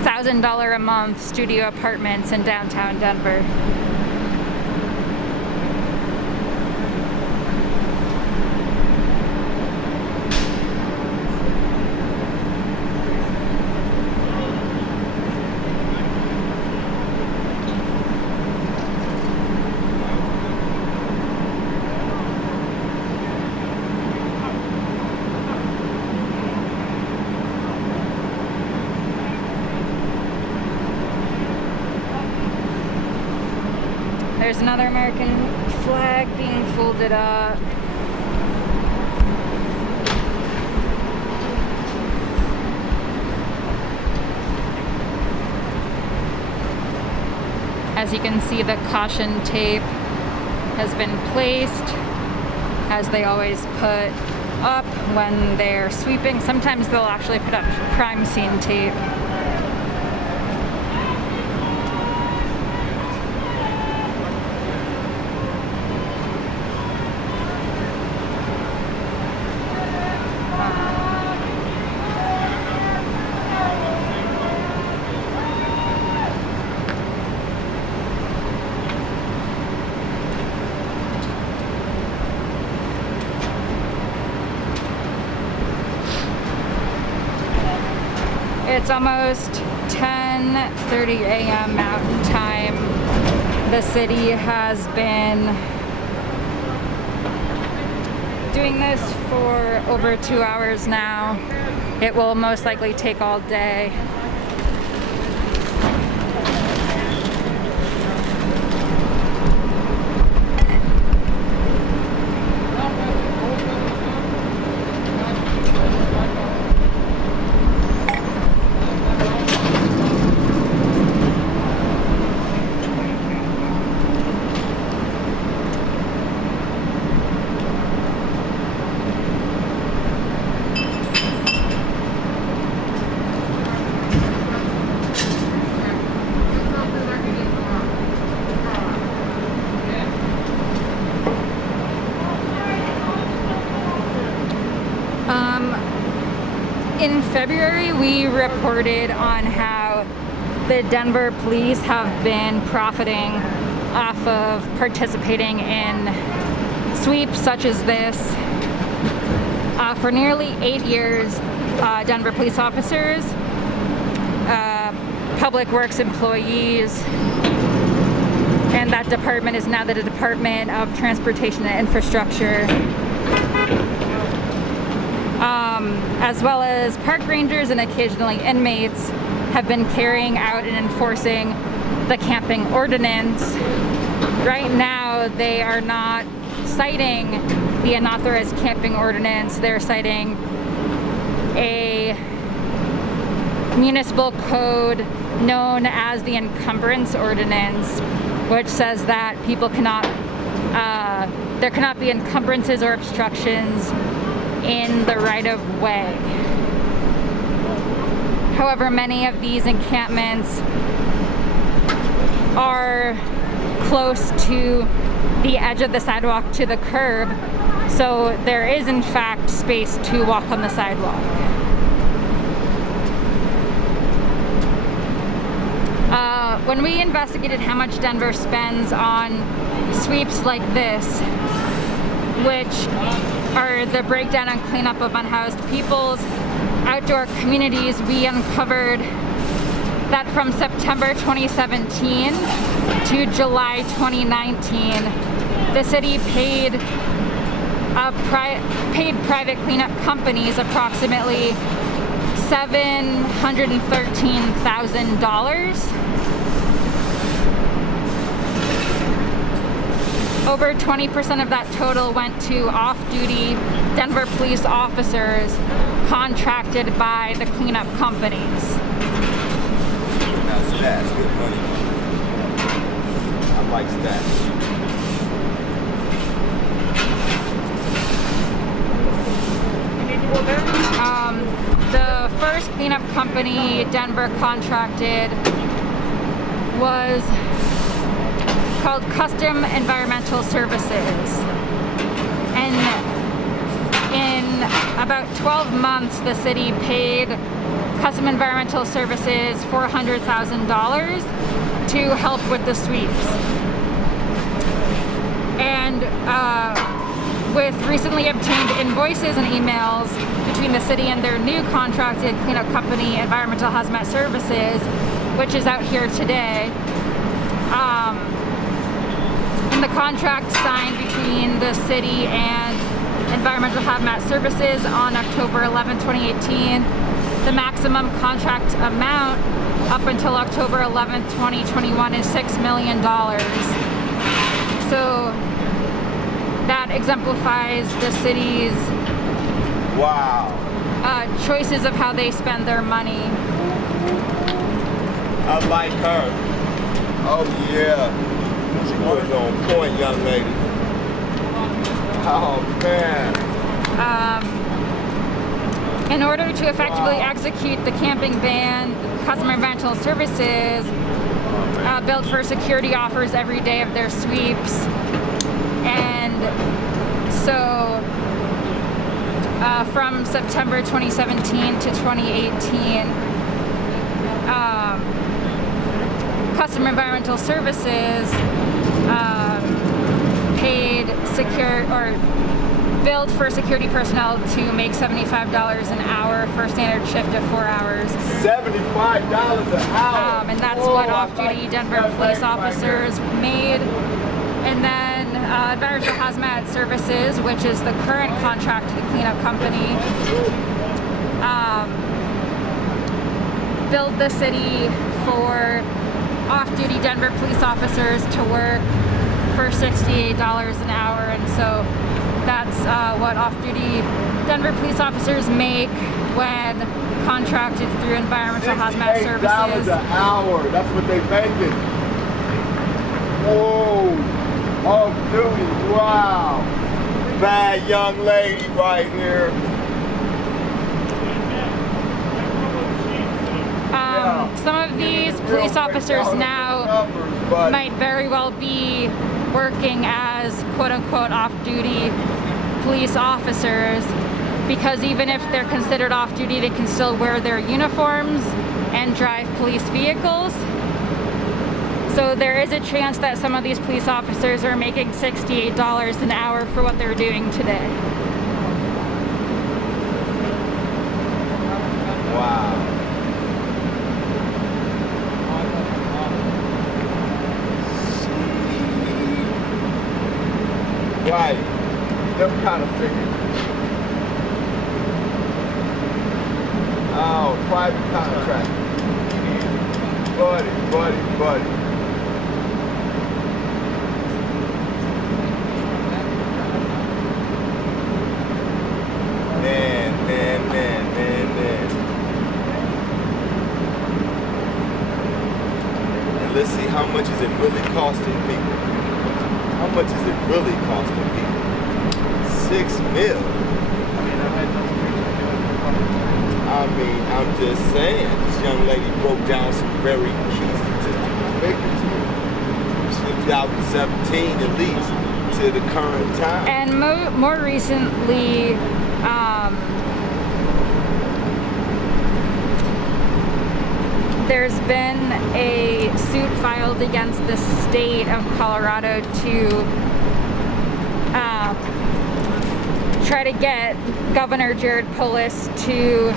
$1,000 a month studio apartments in downtown Denver. There's another American flag being folded up. As you can see, the caution tape has been placed, as they always put up when they're sweeping. Sometimes they'll actually put up crime scene tape. It's almost 10:30 a.m. Mountain Time. The city has been doing this for over 2 hours now. It will most likely take all day. In February, we reported on how the Denver police have been profiting off of participating in sweeps such as this. For nearly 8 years, Denver police officers, public works employees, and that department is now the Department of Transportation and Infrastructure, as well as park rangers and occasionally inmates, have been carrying out and enforcing the camping ordinance. Right now, they are not citing the unauthorized camping ordinance. They're citing a municipal code known as the encumbrance ordinance, which says that people cannot, there cannot be encumbrances or obstructions in the right-of-way. However, many of these encampments are close to the edge of the sidewalk to the curb, so there is in fact space to walk on the sidewalk. When we investigated how much Denver spends on sweeps like this, which are the breakdown and cleanup of unhoused people's outdoor communities, we uncovered that from September 2017 to July 2019, the city paid private cleanup companies approximately $713,000. Over 20% of that total went to off-duty Denver police officers contracted by the cleanup companies. Now stats, good money. I like stats. The first cleanup company Denver contracted was called Custom Environmental Services. And in about 12 months, the city paid Custom Environmental Services $400,000 to help with the sweeps. And with recently obtained invoices and emails between the city and their new contracted cleanup company, Environmental Hazmat Services, which is out here today, in the contract signed between the city and Environmental Hazmat Services on October 11, 2018, the maximum contract amount up until October 11, 2021 is $6 million. So that exemplifies the city's choices of how they spend their money. I like her. Oh yeah. She was on point, young lady. Oh man. In order to effectively execute the camping ban, Custom Environmental Services billed for security offers every day of their sweeps. And so from September 2017 to 2018, Custom Environmental Services billed for security personnel to make $75 an hour for a standard shift of 4 hours. $75 an hour. And that's what off-duty Denver police officers made. And then Environmental Hazmat Services, which is the current contracted cleanup company, billed the city for off-duty Denver police officers to work for $68 an hour. And so that's what off-duty Denver police officers make when contracted through Environmental Hazmat Services. $68 an hour, that's what they making. Whoa, off-duty, wow. Bad young lady right here. Some of these police officers now might very well be working as quote-unquote off-duty police officers, because even if they're considered off-duty, they can still wear their uniforms and drive police vehicles. So there is a chance that some of these police officers are making $68 an hour for what they're doing today. Wow. Right, them kind of figures. Oh, private contract. Buddy. Man. much is it really costing people? How much is it really costing people? $6 million. I mean, I'm just saying, this young lady broke down some very key statistical figures here. 2017 at least to the current time. And more recently, there's been a suit filed against the state of Colorado to try to get Governor Jared Polis to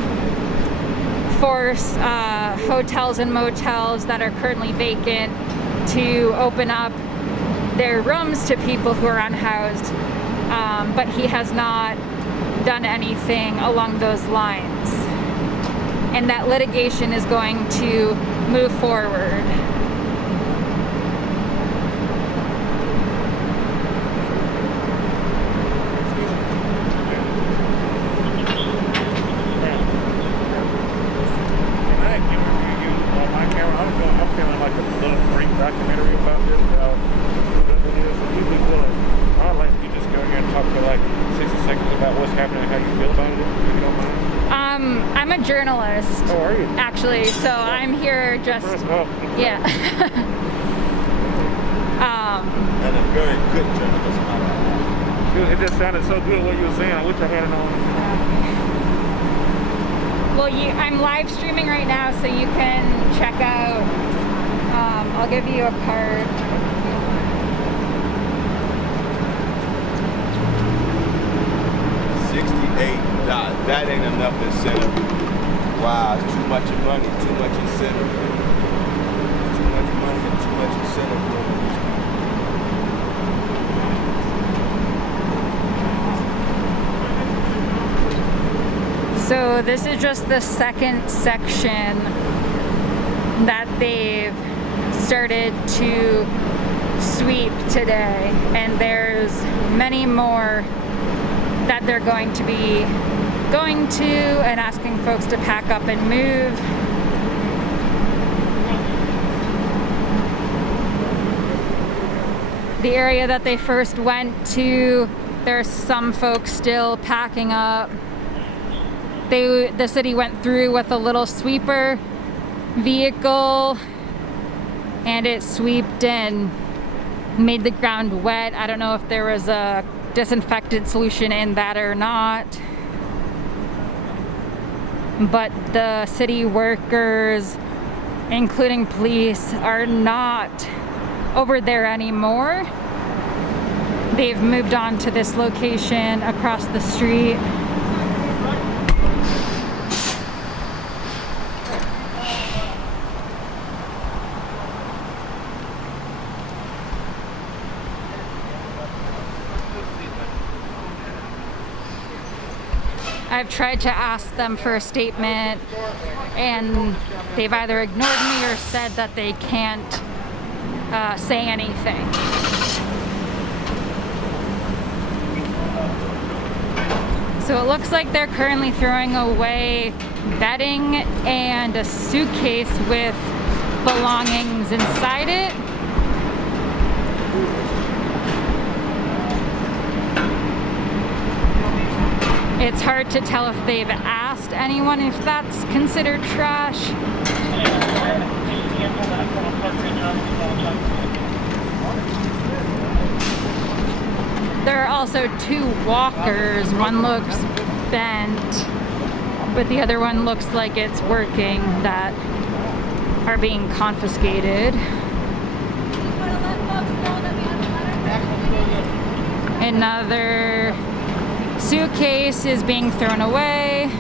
force hotels and motels that are currently vacant to open up their rooms to people who are unhoused, but he has not done anything along those lines. And that litigation is going to move forward. Documentary about this, I'd like you just go here and talk for like 60 seconds about what's happening and how you feel about it, if you don't mind. I'm a journalist. Oh, are you? Actually, so I'm here just, yeah. And a very good journalist. It just sounded so good what you were saying. I wish I had it on. Well, I'm live streaming right now, so you can check out. I'll give you a card. $68. That ain't enough incentive. Wow, it's too much money, too much incentive. Too much money and too much incentive. So this is just the second section that they've started to sweep today, and there's many more that they're going to be going to and asking folks to pack up and move. The area that they first went to, there's some folks still packing up. The city went through with a little sweeper vehicle, and it sweeped and made the ground wet. I don't know if there was a disinfectant solution in that or not, but the city workers, including police, are not over there anymore. They've moved on to this location across the street. I've tried to ask them for a statement, and they've either ignored me or said that they can't say anything. So it looks like they're currently throwing away bedding and a suitcase with belongings inside it. It's hard to tell if they've asked anyone if that's considered trash. There are also two walkers. One looks bent, but the other one looks like it's working, that are being confiscated. Another suitcase is being thrown away.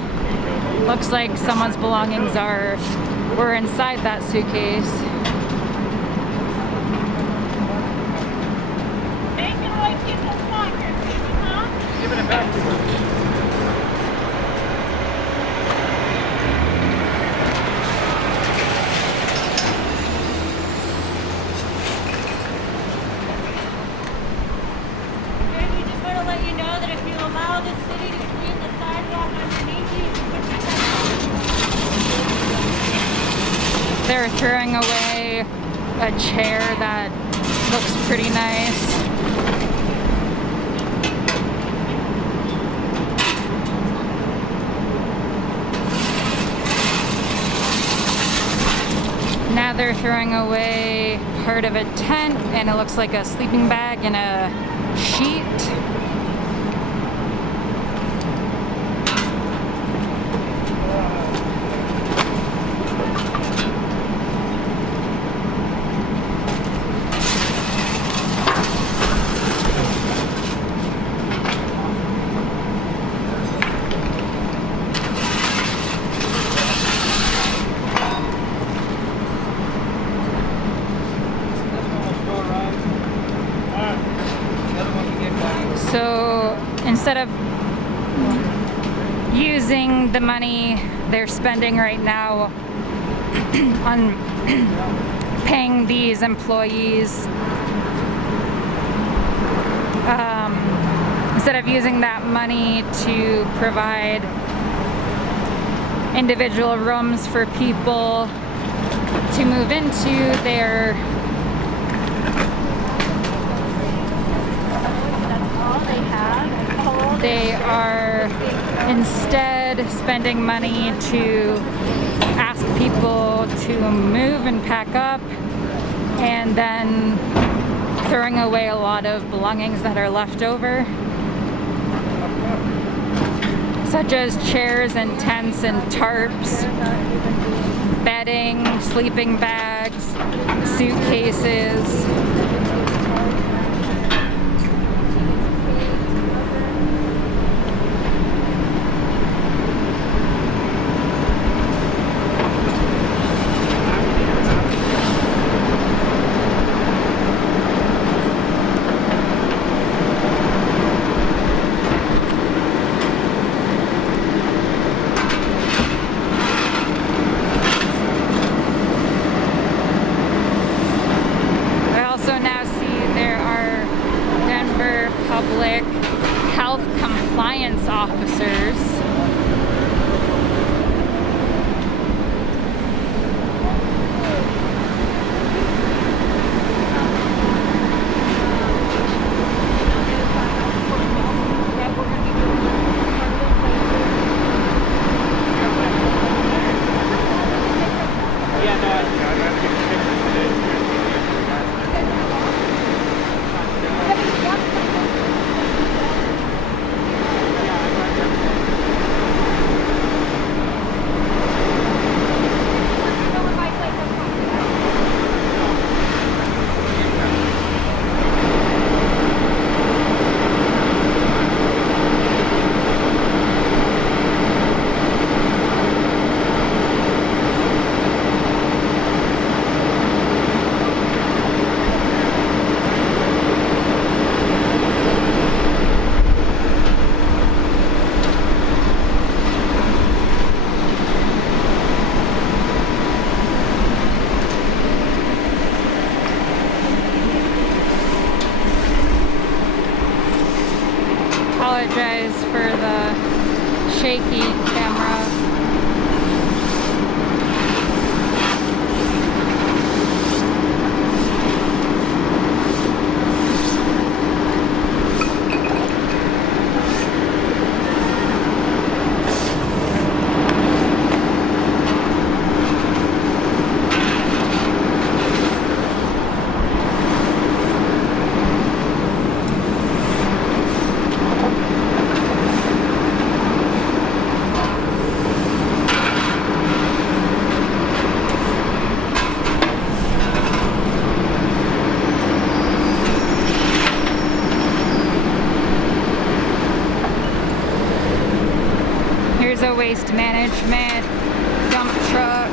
Looks like someone's belongings were inside that suitcase. Taking away people's lockers, huh? Giving it back to them. They're throwing away a chair that looks pretty nice. Now they're throwing away part of a tent, and it looks like a sleeping bag and a sheet. So instead of using the money they're spending right now on paying these employees, instead of using that money to provide individual rooms for people to move into, they are instead spending money to ask people to move and pack up, and then throwing away a lot of belongings that are left over, such as chairs and tents and tarps, bedding, sleeping bags, suitcases. Health compliance officers. Apologize for the shaky camera. Here's a waste management dump truck.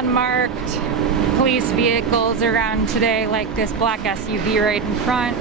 unmarked police vehicles around today, like this black SUV right in front.